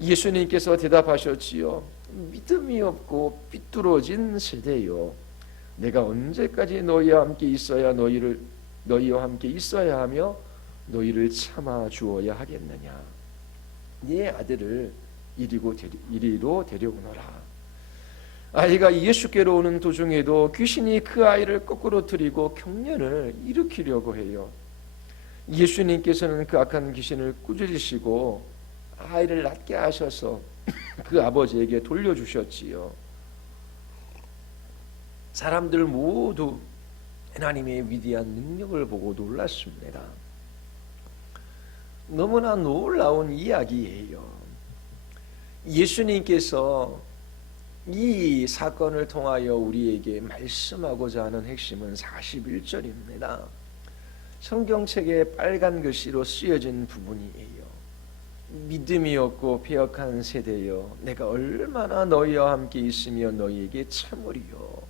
예수님께서 대답하셨지요. 믿음이 없고 삐뚤어진 세대요. 내가 언제까지 너희와 함께 있어야 너희와 함께 있어야 하며 너희를 참아 주어야 하겠느냐. 네 아들을 이리로 데려오너라. 아이가 예수께로 오는 도중에도 귀신이 그 아이를 거꾸로 들이고 경련을 일으키려고 해요. 예수님께서는 그 악한 귀신을 꾸짖으시고 아이를 낫게 하셔서 그 아버지에게 돌려주셨지요. 사람들 모두 하나님의 위대한 능력을 보고 놀랐습니다. 너무나 놀라운 이야기예요. 예수님께서 이 사건을 통하여 우리에게 말씀하고자 하는 핵심은 41절입니다. 성경책에 빨간 글씨로 쓰여진 부분이에요. 믿음이 없고 배역한 세대여, 내가 얼마나 너희와 함께 있으며 너희에게 참으리요.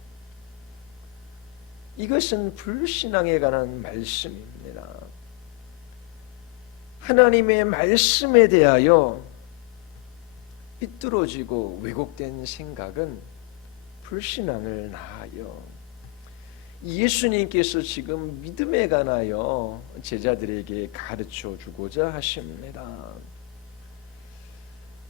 이것은 불신앙에 관한 말씀입니다. 하나님의 말씀에 대하여 삐뚤어지고 왜곡된 생각은 불신앙을 낳아요. 예수님께서 지금 믿음에 관하여 제자들에게 가르쳐 주고자 하십니다.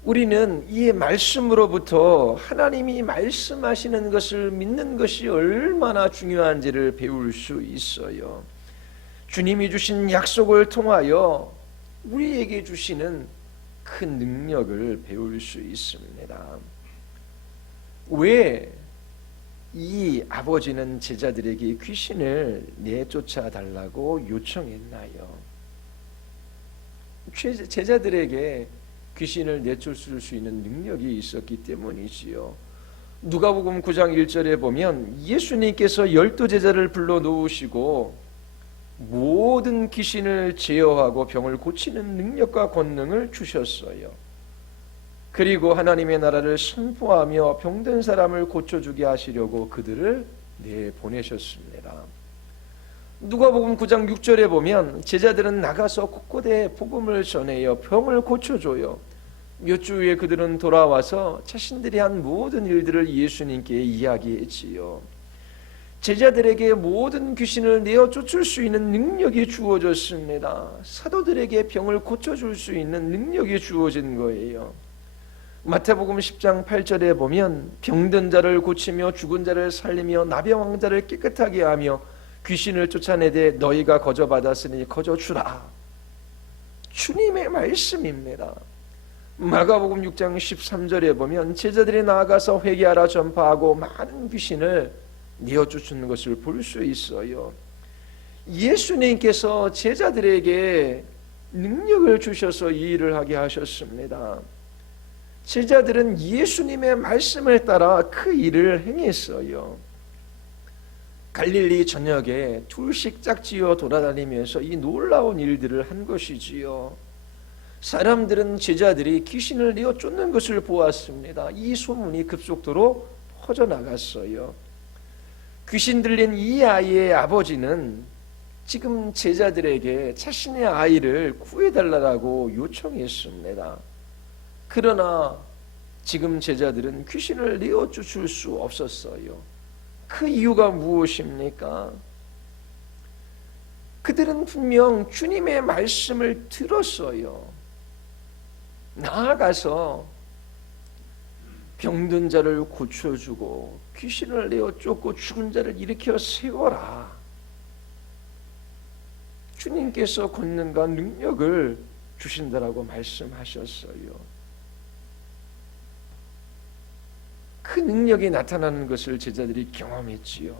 우리는 이 말씀으로부터 하나님이 말씀하시는 것을 믿는 것이 얼마나 중요한지를 배울 수 있어요. 주님이 주신 약속을 통하여 우리에게 주시는 큰 능력을 배울 수 있습니다. 왜 이 아버지는 제자들에게 귀신을 내쫓아 달라고 요청했나요? 제자들에게 귀신을 내쫓을 수 있는 능력이 있었기 때문이지요. 누가복음 9장 1절에 보면 예수님께서 12제자를 불러 놓으시고 모든 귀신을 제어하고 병을 고치는 능력과 권능을 주셨어요. 그리고 하나님의 나라를 선포하며 병든 사람을 고쳐주게 하시려고 그들을 내보내셨습니다. 누가복음 9장 6절에 보면 제자들은 나가서 곳곳에 복음을 전해요. 병을 고쳐줘요. 몇 주 후에 그들은 돌아와서 자신들이 한 모든 일들을 예수님께 이야기했지요. 제자들에게 모든 귀신을 내어 쫓을 수 있는 능력이 주어졌습니다. 사도들에게 병을 고쳐줄 수 있는 능력이 주어진 거예요. 마태복음 10장 8절에 보면 병든 자를 고치며 죽은 자를 살리며 나병 자를 깨끗하게 하며 귀신을 쫓아내되 너희가 거저 받았으니 거저 주라. 주님의 말씀입니다. 마가복음 6장 13절에 보면 제자들이 나아가서 회개하라 전파하고 많은 귀신을 내어 쫓는 것을 볼 수 있어요. 예수님께서 제자들에게 능력을 주셔서 이 일을 하게 하셨습니다. 제자들은 예수님의 말씀을 따라 그 일을 행했어요. 갈릴리 전역에 둘씩 짝지어 돌아다니면서 이 놀라운 일들을 한 것이지요. 사람들은 제자들이 귀신을 내어 쫓는 것을 보았습니다. 이 소문이 급속도로 퍼져나갔어요. 귀신 들린 이 아이의 아버지는 지금 제자들에게 자신의 아이를 구해달라고 요청했습니다. 그러나 지금 제자들은 귀신을 내어 쫓을 수 없었어요. 그 이유가 무엇입니까? 그들은 분명 주님의 말씀을 들었어요. 나아가서 병든 자를 고쳐주고 귀신을 내어 쫓고 죽은 자를 일으켜 세워라. 주님께서 권능과 능력을 주신다라고 말씀하셨어요. 그 능력이 나타나는 것을 제자들이 경험했지요.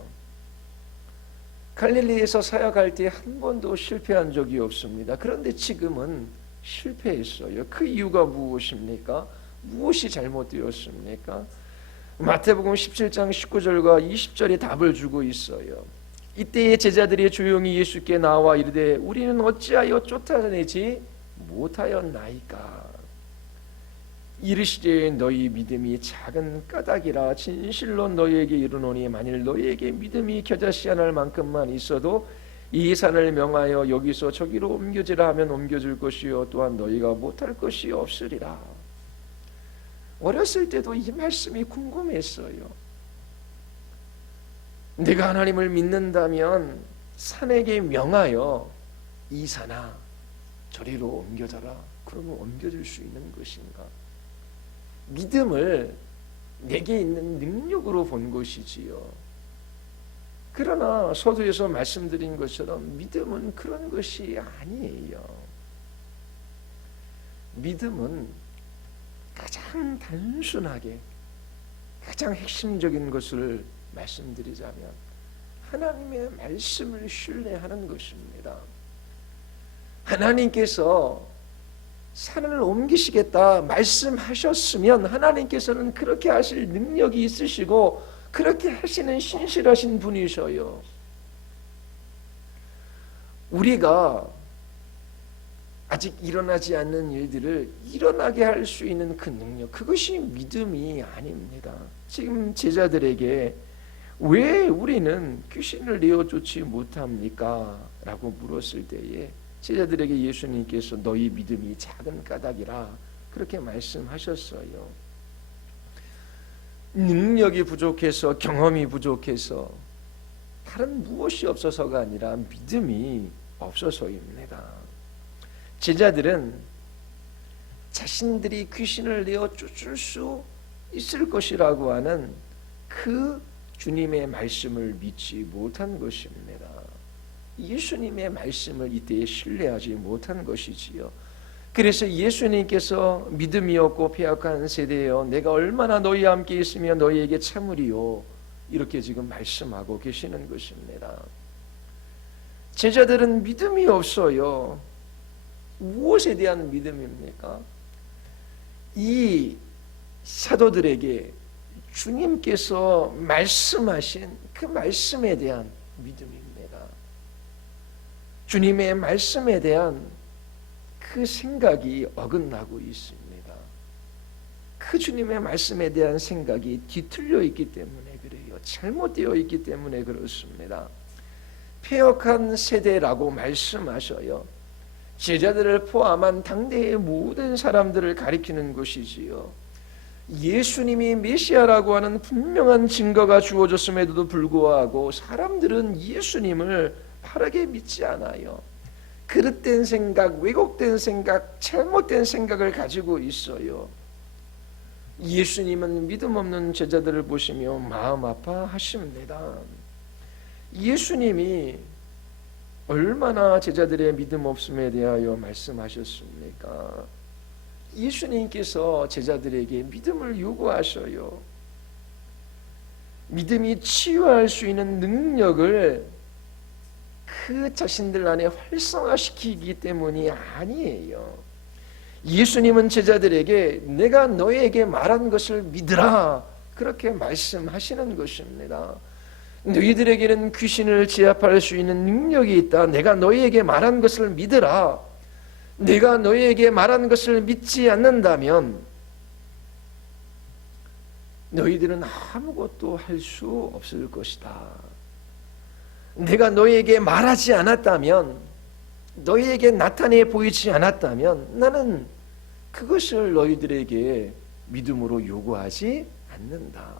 갈릴리에서 사역할 때 한 번도 실패한 적이 없습니다. 그런데 지금은 실패했어요. 그 이유가 무엇입니까? 무엇이 잘못되었습니까? 마태복음 17장 19절과 20절이 답을 주고 있어요. 이때의 제자들이 조용히 예수께 나와 이르되 우리는 어찌하여 쫓아내지 못하였나이까? 이르시되 너희 믿음이 작은 까닭이라 진실로 너희에게 이르노니 만일 너희에게 믿음이 겨자씨 하나 만큼만 있어도 이 산을 명하여 여기서 저기로 옮겨지라 하면 옮겨질 것이요 또한 너희가 못할 것이 없으리라. 어렸을 때도 이 말씀이 궁금했어요. 내가 하나님을 믿는다면 산에게 명하여 이 산아 저리로 옮겨져라. 그러면 옮겨질 수 있는 것인가? 믿음을 내게 있는 능력으로 본 것이지요. 그러나 서두에서 말씀드린 것처럼 믿음은 그런 것이 아니에요. 믿음은 가장 단순하게 가장 핵심적인 것을 말씀드리자면 하나님의 말씀을 신뢰하는 것입니다. 하나님께서 산을 옮기시겠다 말씀하셨으면 하나님께서는 그렇게 하실 능력이 있으시고 그렇게 하시는 신실하신 분이셔요. 우리가 아직 일어나지 않는 일들을 일어나게 할 수 있는 그 능력, 그것이 믿음이 아닙니다. 지금 제자들에게 왜 우리는 귀신을 내어쫓지 못합니까? 라고 물었을 때에 제자들에게 예수님께서 너희 믿음이 작은 까닭이라 그렇게 말씀하셨어요. 능력이 부족해서, 경험이 부족해서, 다른 무엇이 없어서가 아니라 믿음이 없어서입니다. 제자들은 자신들이 귀신을 내어 쫓을 수 있을 것이라고 하는 그 주님의 말씀을 믿지 못한 것입니다. 예수님의 말씀을 이때에 신뢰하지 못한 것이지요. 그래서 예수님께서 믿음이 없고 패역한 세대여 내가 얼마나 너희와 함께 있으며 너희에게 참으리요 이렇게 지금 말씀하고 계시는 것입니다. 제자들은 믿음이 없어요. 무엇에 대한 믿음입니까? 이 사도들에게 주님께서 말씀하신 그 말씀에 대한 믿음입니다. 주님의 말씀에 대한 그 생각이 어긋나고 있습니다. 그 주님의 말씀에 대한 생각이 뒤틀려 있기 때문에 그래요. 잘못되어 있기 때문에 그렇습니다. 패역한 세대라고 말씀하셔요. 제자들을 포함한 당대의 모든 사람들을 가리키는 것이지요. 예수님이 메시아라고 하는 분명한 증거가 주어졌음에도 불구하고 사람들은 예수님을 바르게 믿지 않아요. 그릇된 생각, 왜곡된 생각, 잘못된 생각을 가지고 있어요. 예수님은 믿음 없는 제자들을 보시며 마음 아파하십니다. 예수님이 얼마나 제자들의 믿음 없음에 대하여 말씀하셨습니까? 예수님께서 제자들에게 믿음을 요구하셔요. 믿음이 치유할 수 있는 능력을 그 자신들 안에 활성화시키기 때문이 아니에요. 예수님은 제자들에게 내가 너희에게 말한 것을 믿으라 그렇게 말씀하시는 것입니다. 너희들에게는 귀신을 제압할 수 있는 능력이 있다. 내가 너희에게 말한 것을 믿으라. 내가 너희에게 말한 것을 믿지 않는다면 너희들은 아무것도 할 수 없을 것이다. 내가 너희에게 말하지 않았다면, 너희에게 나타내 보이지 않았다면 나는 그것을 너희들에게 믿음으로 요구하지 않는다.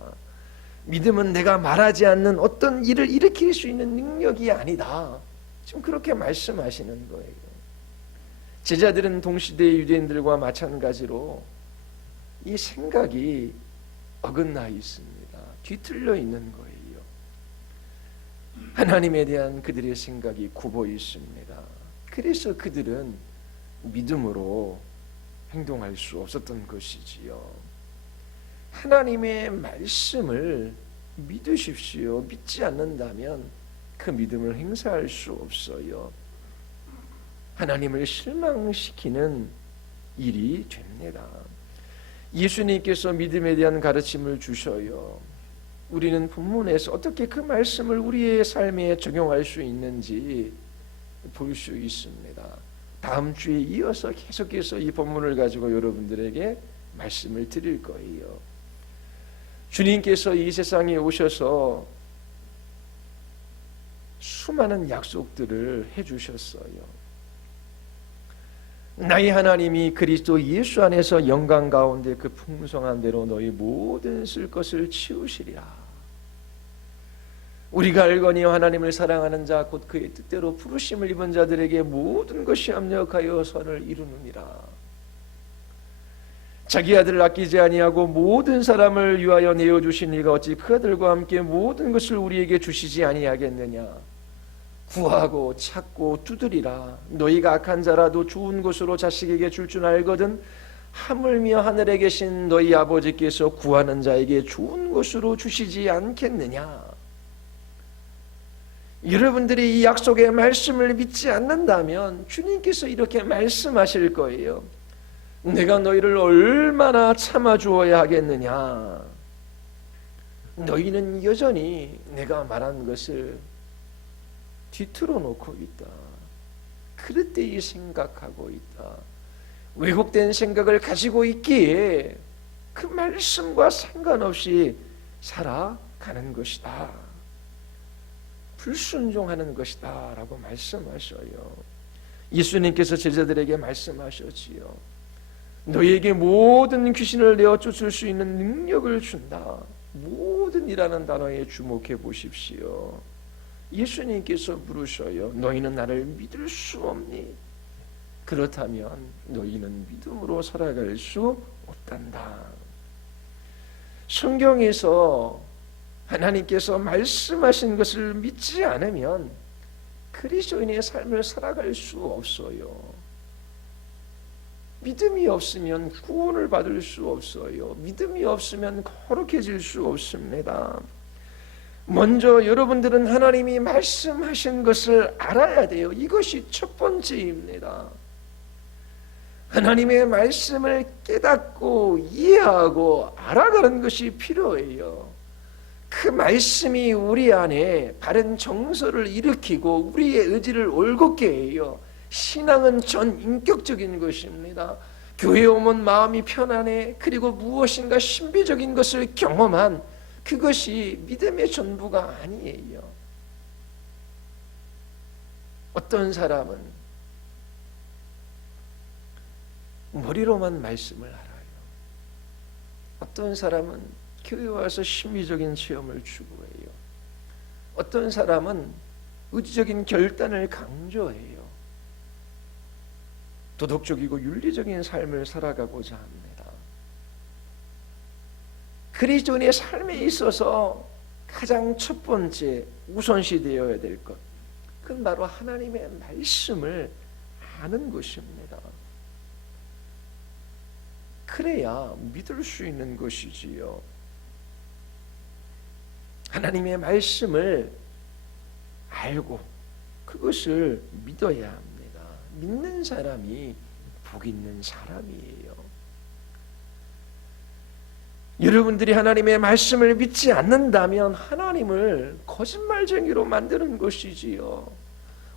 믿음은 내가 말하지 않는 어떤 일을 일으킬 수 있는 능력이 아니다. 지금 그렇게 말씀하시는 거예요. 제자들은 동시대의 유대인들과 마찬가지로 이 생각이 어긋나 있습니다. 뒤틀려 있는 거예요. 하나님에 대한 그들의 생각이 굽어 있습니다. 그래서 그들은 믿음으로 행동할 수 없었던 것이지요. 하나님의 말씀을 믿으십시오. 믿지 않는다면 그 믿음을 행사할 수 없어요. 하나님을 실망시키는 일이 됩니다. 예수님께서 믿음에 대한 가르침을 주셔요. 우리는 본문에서 어떻게 그 말씀을 우리의 삶에 적용할 수 있는지 볼 수 있습니다. 다음 주에 이어서 계속해서 이 본문을 가지고 여러분들에게 말씀을 드릴 거예요. 주님께서 이 세상에 오셔서 수많은 약속들을 해주셨어요. 나의 하나님이 그리스도 예수 안에서 영광 가운데 그 풍성한 대로 너희 모든 쓸 것을 치우시리라. 우리가 알거니와 하나님을 사랑하는 자 곧 그의 뜻대로 부르심을 입은 자들에게 모든 것이 합력하여 선을 이루느니라. 자기 아들을 아끼지 아니하고 모든 사람을 위하여 내어주신 이가 어찌 그 아들과 함께 모든 것을 우리에게 주시지 아니하겠느냐. 구하고 찾고 두드리라. 너희가 악한 자라도 좋은 것으로 자식에게 줄 줄 알거든 하물며 하늘에 계신 너희 아버지께서 구하는 자에게 좋은 것으로 주시지 않겠느냐. 여러분들이 이 약속의 말씀을 믿지 않는다면 주님께서 이렇게 말씀하실 거예요. 내가 너희를 얼마나 참아주어야 하겠느냐. 너희는 여전히 내가 말한 것을 뒤틀어 놓고 있다. 그릇되이 생각하고 있다. 왜곡된 생각을 가지고 있기에 그 말씀과 상관없이 살아가는 것이다. 불순종하는 것이다 라고 말씀하셔요. 예수님께서 제자들에게 말씀하셨지요. 너희에게 모든 귀신을 내어 쫓을 수 있는 능력을 준다. 모든 이라는 단어에 주목해 보십시오. 예수님께서 물으셔요. 너희는 나를 믿을 수 없니? 그렇다면 너희는 믿음으로 살아갈 수 없단다. 성경에서 하나님께서 말씀하신 것을 믿지 않으면 그리스도인의 삶을 살아갈 수 없어요. 믿음이 없으면 구원을 받을 수 없어요. 믿음이 없으면 거룩해질 수 없습니다. 먼저 여러분들은 하나님이 말씀하신 것을 알아야 돼요. 이것이 첫 번째입니다. 하나님의 말씀을 깨닫고 이해하고 알아가는 것이 필요해요. 그 말씀이 우리 안에 바른 정서를 일으키고 우리의 의지를 올곧게 해요. 신앙은 전 인격적인 것입니다. 교회에 오면 마음이 편안해. 그리고 무엇인가 신비적인 것을 경험한 그것이 믿음의 전부가 아니에요. 어떤 사람은 머리로만 말씀을 알아요. 어떤 사람은 교회 와서 심리적인 체험을 추구해요. 어떤 사람은 의지적인 결단을 강조해요. 도덕적이고 윤리적인 삶을 살아가고자 합니다. 그리스도인의 삶에 있어서 가장 첫 번째 우선시 되어야 될 것, 그건 바로 하나님의 말씀을 아는 것입니다. 그래야 믿을 수 있는 것이지요. 하나님의 말씀을 알고 그것을 믿어야 합니다. 믿는 사람이 복 있는 사람이에요. 여러분들이 하나님의 말씀을 믿지 않는다면 하나님을 거짓말쟁이로 만드는 것이지요.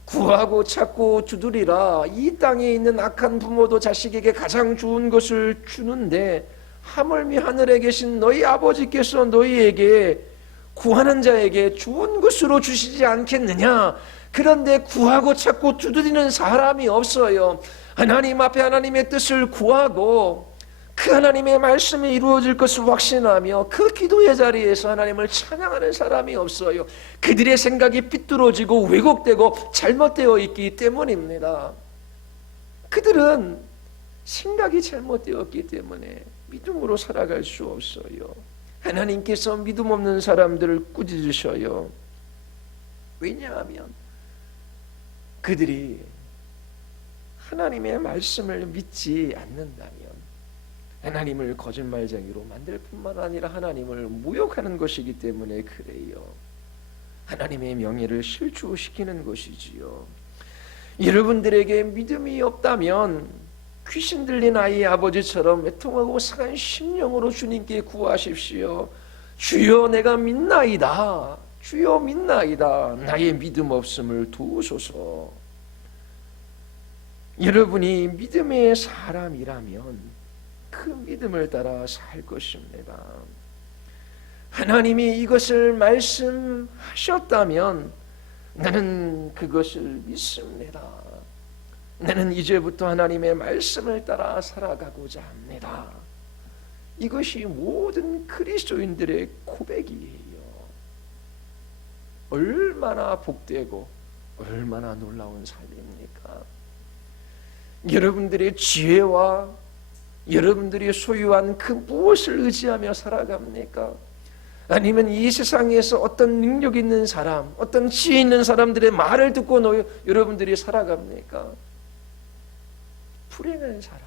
구하고 찾고 두드리라. 이 땅에 있는 악한 부모도 자식에게 가장 좋은 것을 주는데 하물며 하늘에 계신 너희 아버지께서 너희에게 구하는 자에게 좋은 것으로 주시지 않겠느냐. 그런데 구하고 찾고 두드리는 사람이 없어요. 하나님 앞에 하나님의 뜻을 구하고 그 하나님의 말씀이 이루어질 것을 확신하며 그 기도의 자리에서 하나님을 찬양하는 사람이 없어요. 그들의 생각이 삐뚤어지고 왜곡되고 잘못되어 있기 때문입니다. 그들은 생각이 잘못되었기 때문에 믿음으로 살아갈 수 없어요. 하나님께서 믿음 없는 사람들을 꾸짖으셔요. 왜냐하면 그들이 하나님의 말씀을 믿지 않는다면 하나님을 거짓말쟁이로 만들 뿐만 아니라 하나님을 모욕하는 것이기 때문에 그래요. 하나님의 명예를 실추시키는 것이지요. 여러분들에게 믿음이 없다면 귀신 들린 아이의 아버지처럼 애통하고 상한 심령으로 주님께 구하십시오. 주여 내가 믿나이다. 주여 믿나이다. 나의 믿음 없음을 도우소서. 여러분이 믿음의 사람이라면 그 믿음을 따라 살 것입니다. 하나님이 이것을 말씀하셨다면 나는 그것을 믿습니다. 나는 이제부터 하나님의 말씀을 따라 살아가고자 합니다. 이것이 모든 그리스도인들의 고백이에요. 얼마나 복되고 얼마나 놀라운 삶입니까? 여러분들의 지혜와 여러분들이 소유한 그 무엇을 의지하며 살아갑니까? 아니면 이 세상에서 어떤 능력 있는 사람, 어떤 지혜 있는 사람들의 말을 듣고 여러분들이 살아갑니까? 불행한 사람.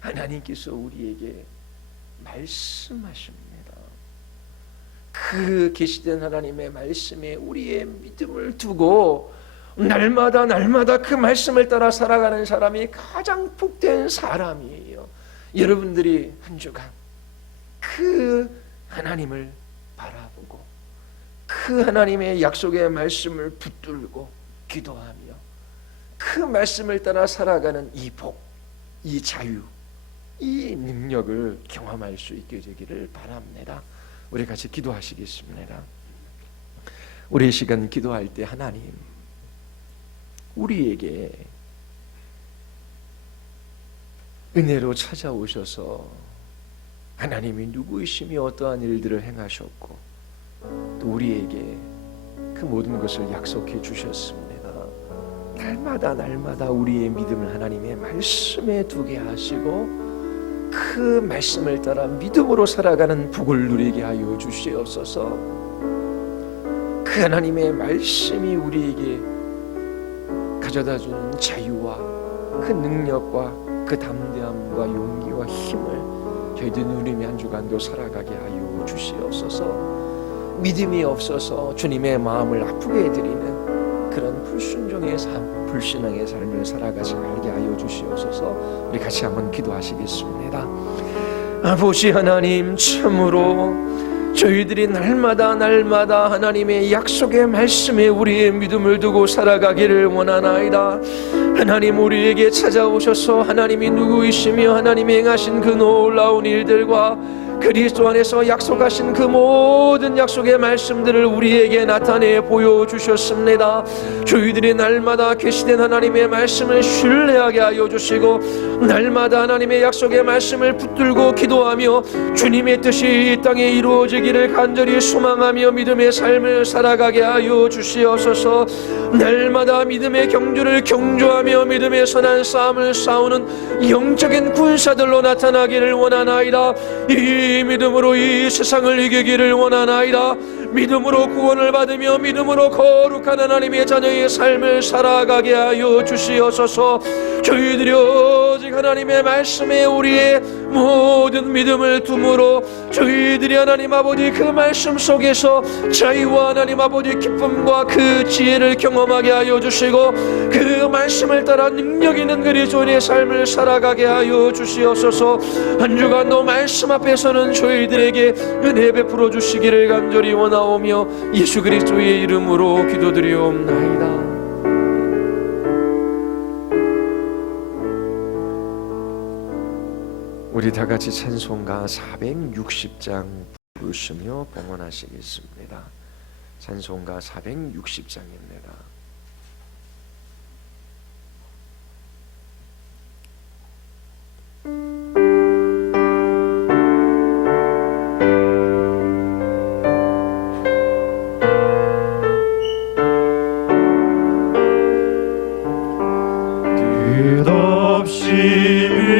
하나님께서 우리에게 말씀하십니다. 그 계시된 하나님의 말씀에 우리의 믿음을 두고 날마다 그 말씀을 따라 살아가는 사람이 가장 복된 사람이에요. 여러분들이 한 주간 그 하나님을 바라보고 그 하나님의 약속의 말씀을 붙들고 기도하며 그 말씀을 따라 살아가는 이 복, 이 자유, 이 능력을 경험할 수 있게 되기를 바랍니다. 우리 같이 기도하시겠습니다. 우리 시간 기도할 때 하나님 우리에게 은혜로 찾아오셔서 하나님이 누구이시며 어떠한 일들을 행하셨고 또 우리에게 그 모든 것을 약속해 주셨습니다. 날마다 우리의 믿음을 하나님의 말씀에 두게 하시고 그 말씀을 따라 믿음으로 살아가는 복을 누리게 하여 주시옵소서. 그 하나님의 말씀이 우리에게 가져다주는 자유와 그 능력과 그 담대함과 용기와 힘을 저희들 누리며 한 주간도 살아가게 하여 주시옵소서. 믿음이 없어서 주님의 마음을 아프게 해드리는 그런 불순종의 삶, 불신앙의 삶을 살아가지 말게 하여 주시옵소서. 우리 같이 한번 기도하시겠습니다. 아버지 하나님, 참으로 저희들이 날마다 하나님의 약속의 말씀에 우리의 믿음을 두고 살아가기를 원하나이다. 하나님 우리에게 찾아오셔서 하나님이 누구이시며 하나님이 행하신 그 놀라운 일들과 그리스도 안에서 약속하신 그 모든 약속의 말씀들을 우리에게 나타내 보여주셨습니다. 저희들이 날마다 계시된 하나님의 말씀을 신뢰하게 하여 주시고 날마다 하나님의 약속의 말씀을 붙들고 기도하며 주님의 뜻이 이 땅에 이루어지기를 간절히 소망하며 믿음의 삶을 살아가게 하여 주시옵소서. 날마다 믿음의 경주를 경주하며 믿음의 선한 싸움을 싸우는 영적인 군사들로 나타나기를 원하나이다. 이 믿음으로 이 세상을 이기기를 원하나이다. 믿음으로 구원을 받으며 믿음으로 거룩한 하나님의 자녀의 삶을 살아가게 하여 주시옵소서. 저희들이 오직 하나님의 말씀에 우리의 모든 믿음을 두므로 저희들이 하나님 아버지 그 말씀 속에서 자유와 하나님 아버지 기쁨과 그 지혜를 경험하게 하여 주시고 그 말씀을 따라 능력 있는 그리스도인의 삶을 살아가게 하여 주시옵소서. 한 주간도 말씀 앞에서는 저희들에게 은혜 베풀어 주시기를 간절히 원하오며 예수 그리스도의 이름으로 기도드리옵나이다. 우리 다 같이 찬송가 460장 부르시며 봉헌하시겠습니다. 찬송가 460장입니다. 끝없이 그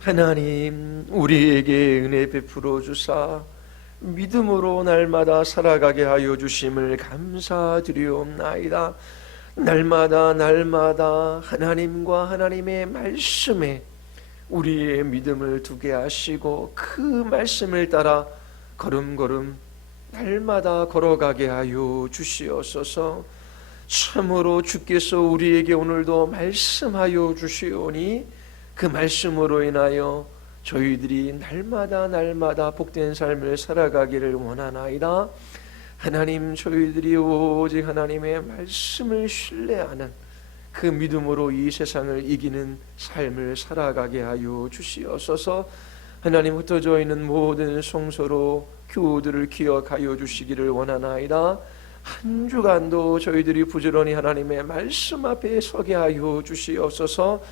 하나님, 우리에게 은혜 베풀어 주사 믿음으로 날마다 살아가게 하여 주심을 감사드리옵나이다. 날마다 하나님과 하나님의 말씀에 우리의 믿음을 두게 하시고 그 말씀을 따라 걸음걸음 날마다 걸어가게 하여 주시옵소서. 참으로 주께서 우리에게 오늘도 말씀하여 주시오니 그 말씀으로 인하여 저희들이 날마다 복된 삶을 살아가기를 원하나이다. 하나님, 저희들이 오직 하나님의 말씀을 신뢰하는 그 믿음으로 이 세상을 이기는 삶을 살아가게 하여 주시옵소서. 하나님, 흩어져 있는 모든 성소로 교우들을 기억하여 주시기를 원하나이다. 한 주간도 저희들이 부지런히 하나님의 말씀 앞에 서게 하여 주시옵소서.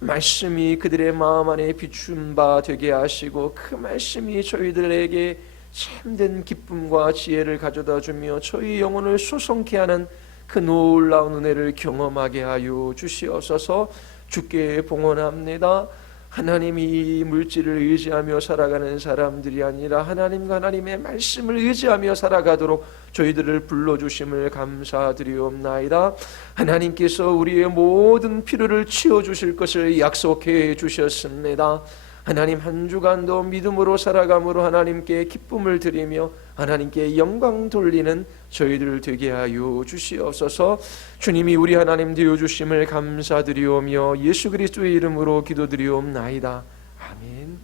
말씀이 그들의 마음 안에 비춘 바 되게 하시고 그 말씀이 저희들에게 참된 기쁨과 지혜를 가져다 주며 저희 영혼을 소성케 하는 그 놀라운 은혜를 경험하게 하여 주시옵소서. 주께 봉헌합니다. 하나님이 이 물질을 의지하며 살아가는 사람들이 아니라 하나님과 하나님의 말씀을 의지하며 살아가도록 저희들을 불러주심을 감사드리옵나이다. 하나님께서 우리의 모든 필요를 채워주실 것을 약속해 주셨습니다. 하나님, 한 주간도 믿음으로 살아감으로 하나님께 기쁨을 드리며 하나님께 영광 돌리는 저희들 되게 하여 주시옵소서. 주님이 우리 하나님 되어 주심을 감사드리오며 예수 그리스도의 이름으로 기도드리옵나이다. 아멘.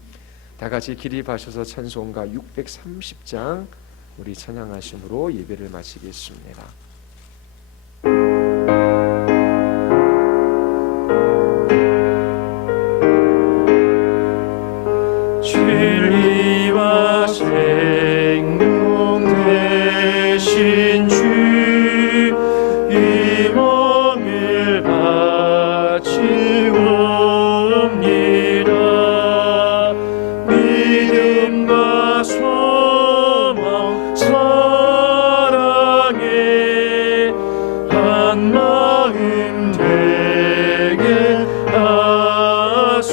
다 같이 기립하셔서 찬송가 630장 우리 찬양하심으로 예배를 마치겠습니다. 진리와 생명 되신 주, 이 몸을 바치옵니다. 믿음과 소망 사랑에 한 마음 되게 하소서.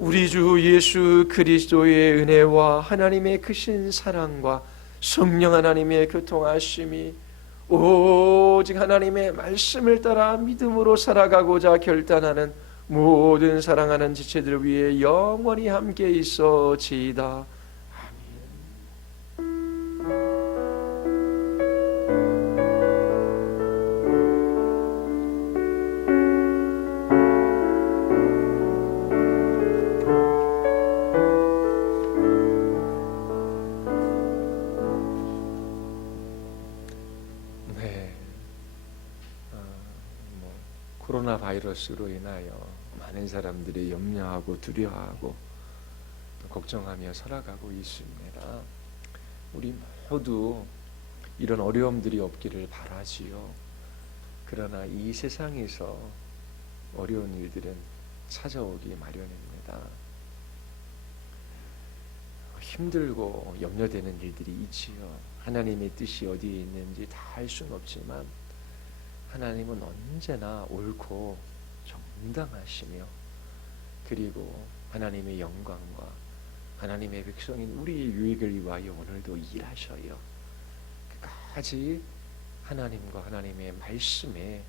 우리 주 예수 그리스도의 은혜와 하나님의 크신 사랑과 성령 하나님의 교통하심이 오직 하나님의 말씀을 따라 믿음으로 살아가고자 결단하는 모든 사랑하는 지체들 위해 영원히 함께 있어지이다. 코로나 바이러스로 인하여 많은 사람들이 염려하고 두려워하고 걱정하며 살아가고 있습니다. 우리 모두 이런 어려움들이 없기를 바라지요. 그러나 이 세상에서 어려운 일들은 찾아오기 마련입니다. 힘들고 염려되는 일들이 있지요. 하나님의 뜻이 어디에 있는지 다 알 수는 없지만 하나님은 언제나 옳고 정당하시며 그리고 하나님의 영광과 하나님의 백성인 우리의 유익을 위하여 오늘도 일하셔요. 끝까지 하나님과 하나님의 말씀에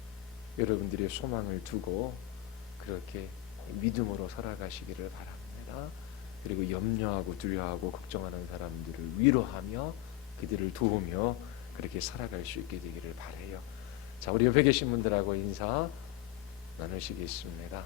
여러분들의 소망을 두고 그렇게 믿음으로 살아가시기를 바랍니다. 그리고 염려하고 두려워하고 걱정하는 사람들을 위로하며 그들을 도우며 그렇게 살아갈 수 있게 되기를 바라요. 자, 우리 옆에 계신 분들하고 인사 나누시겠습니다.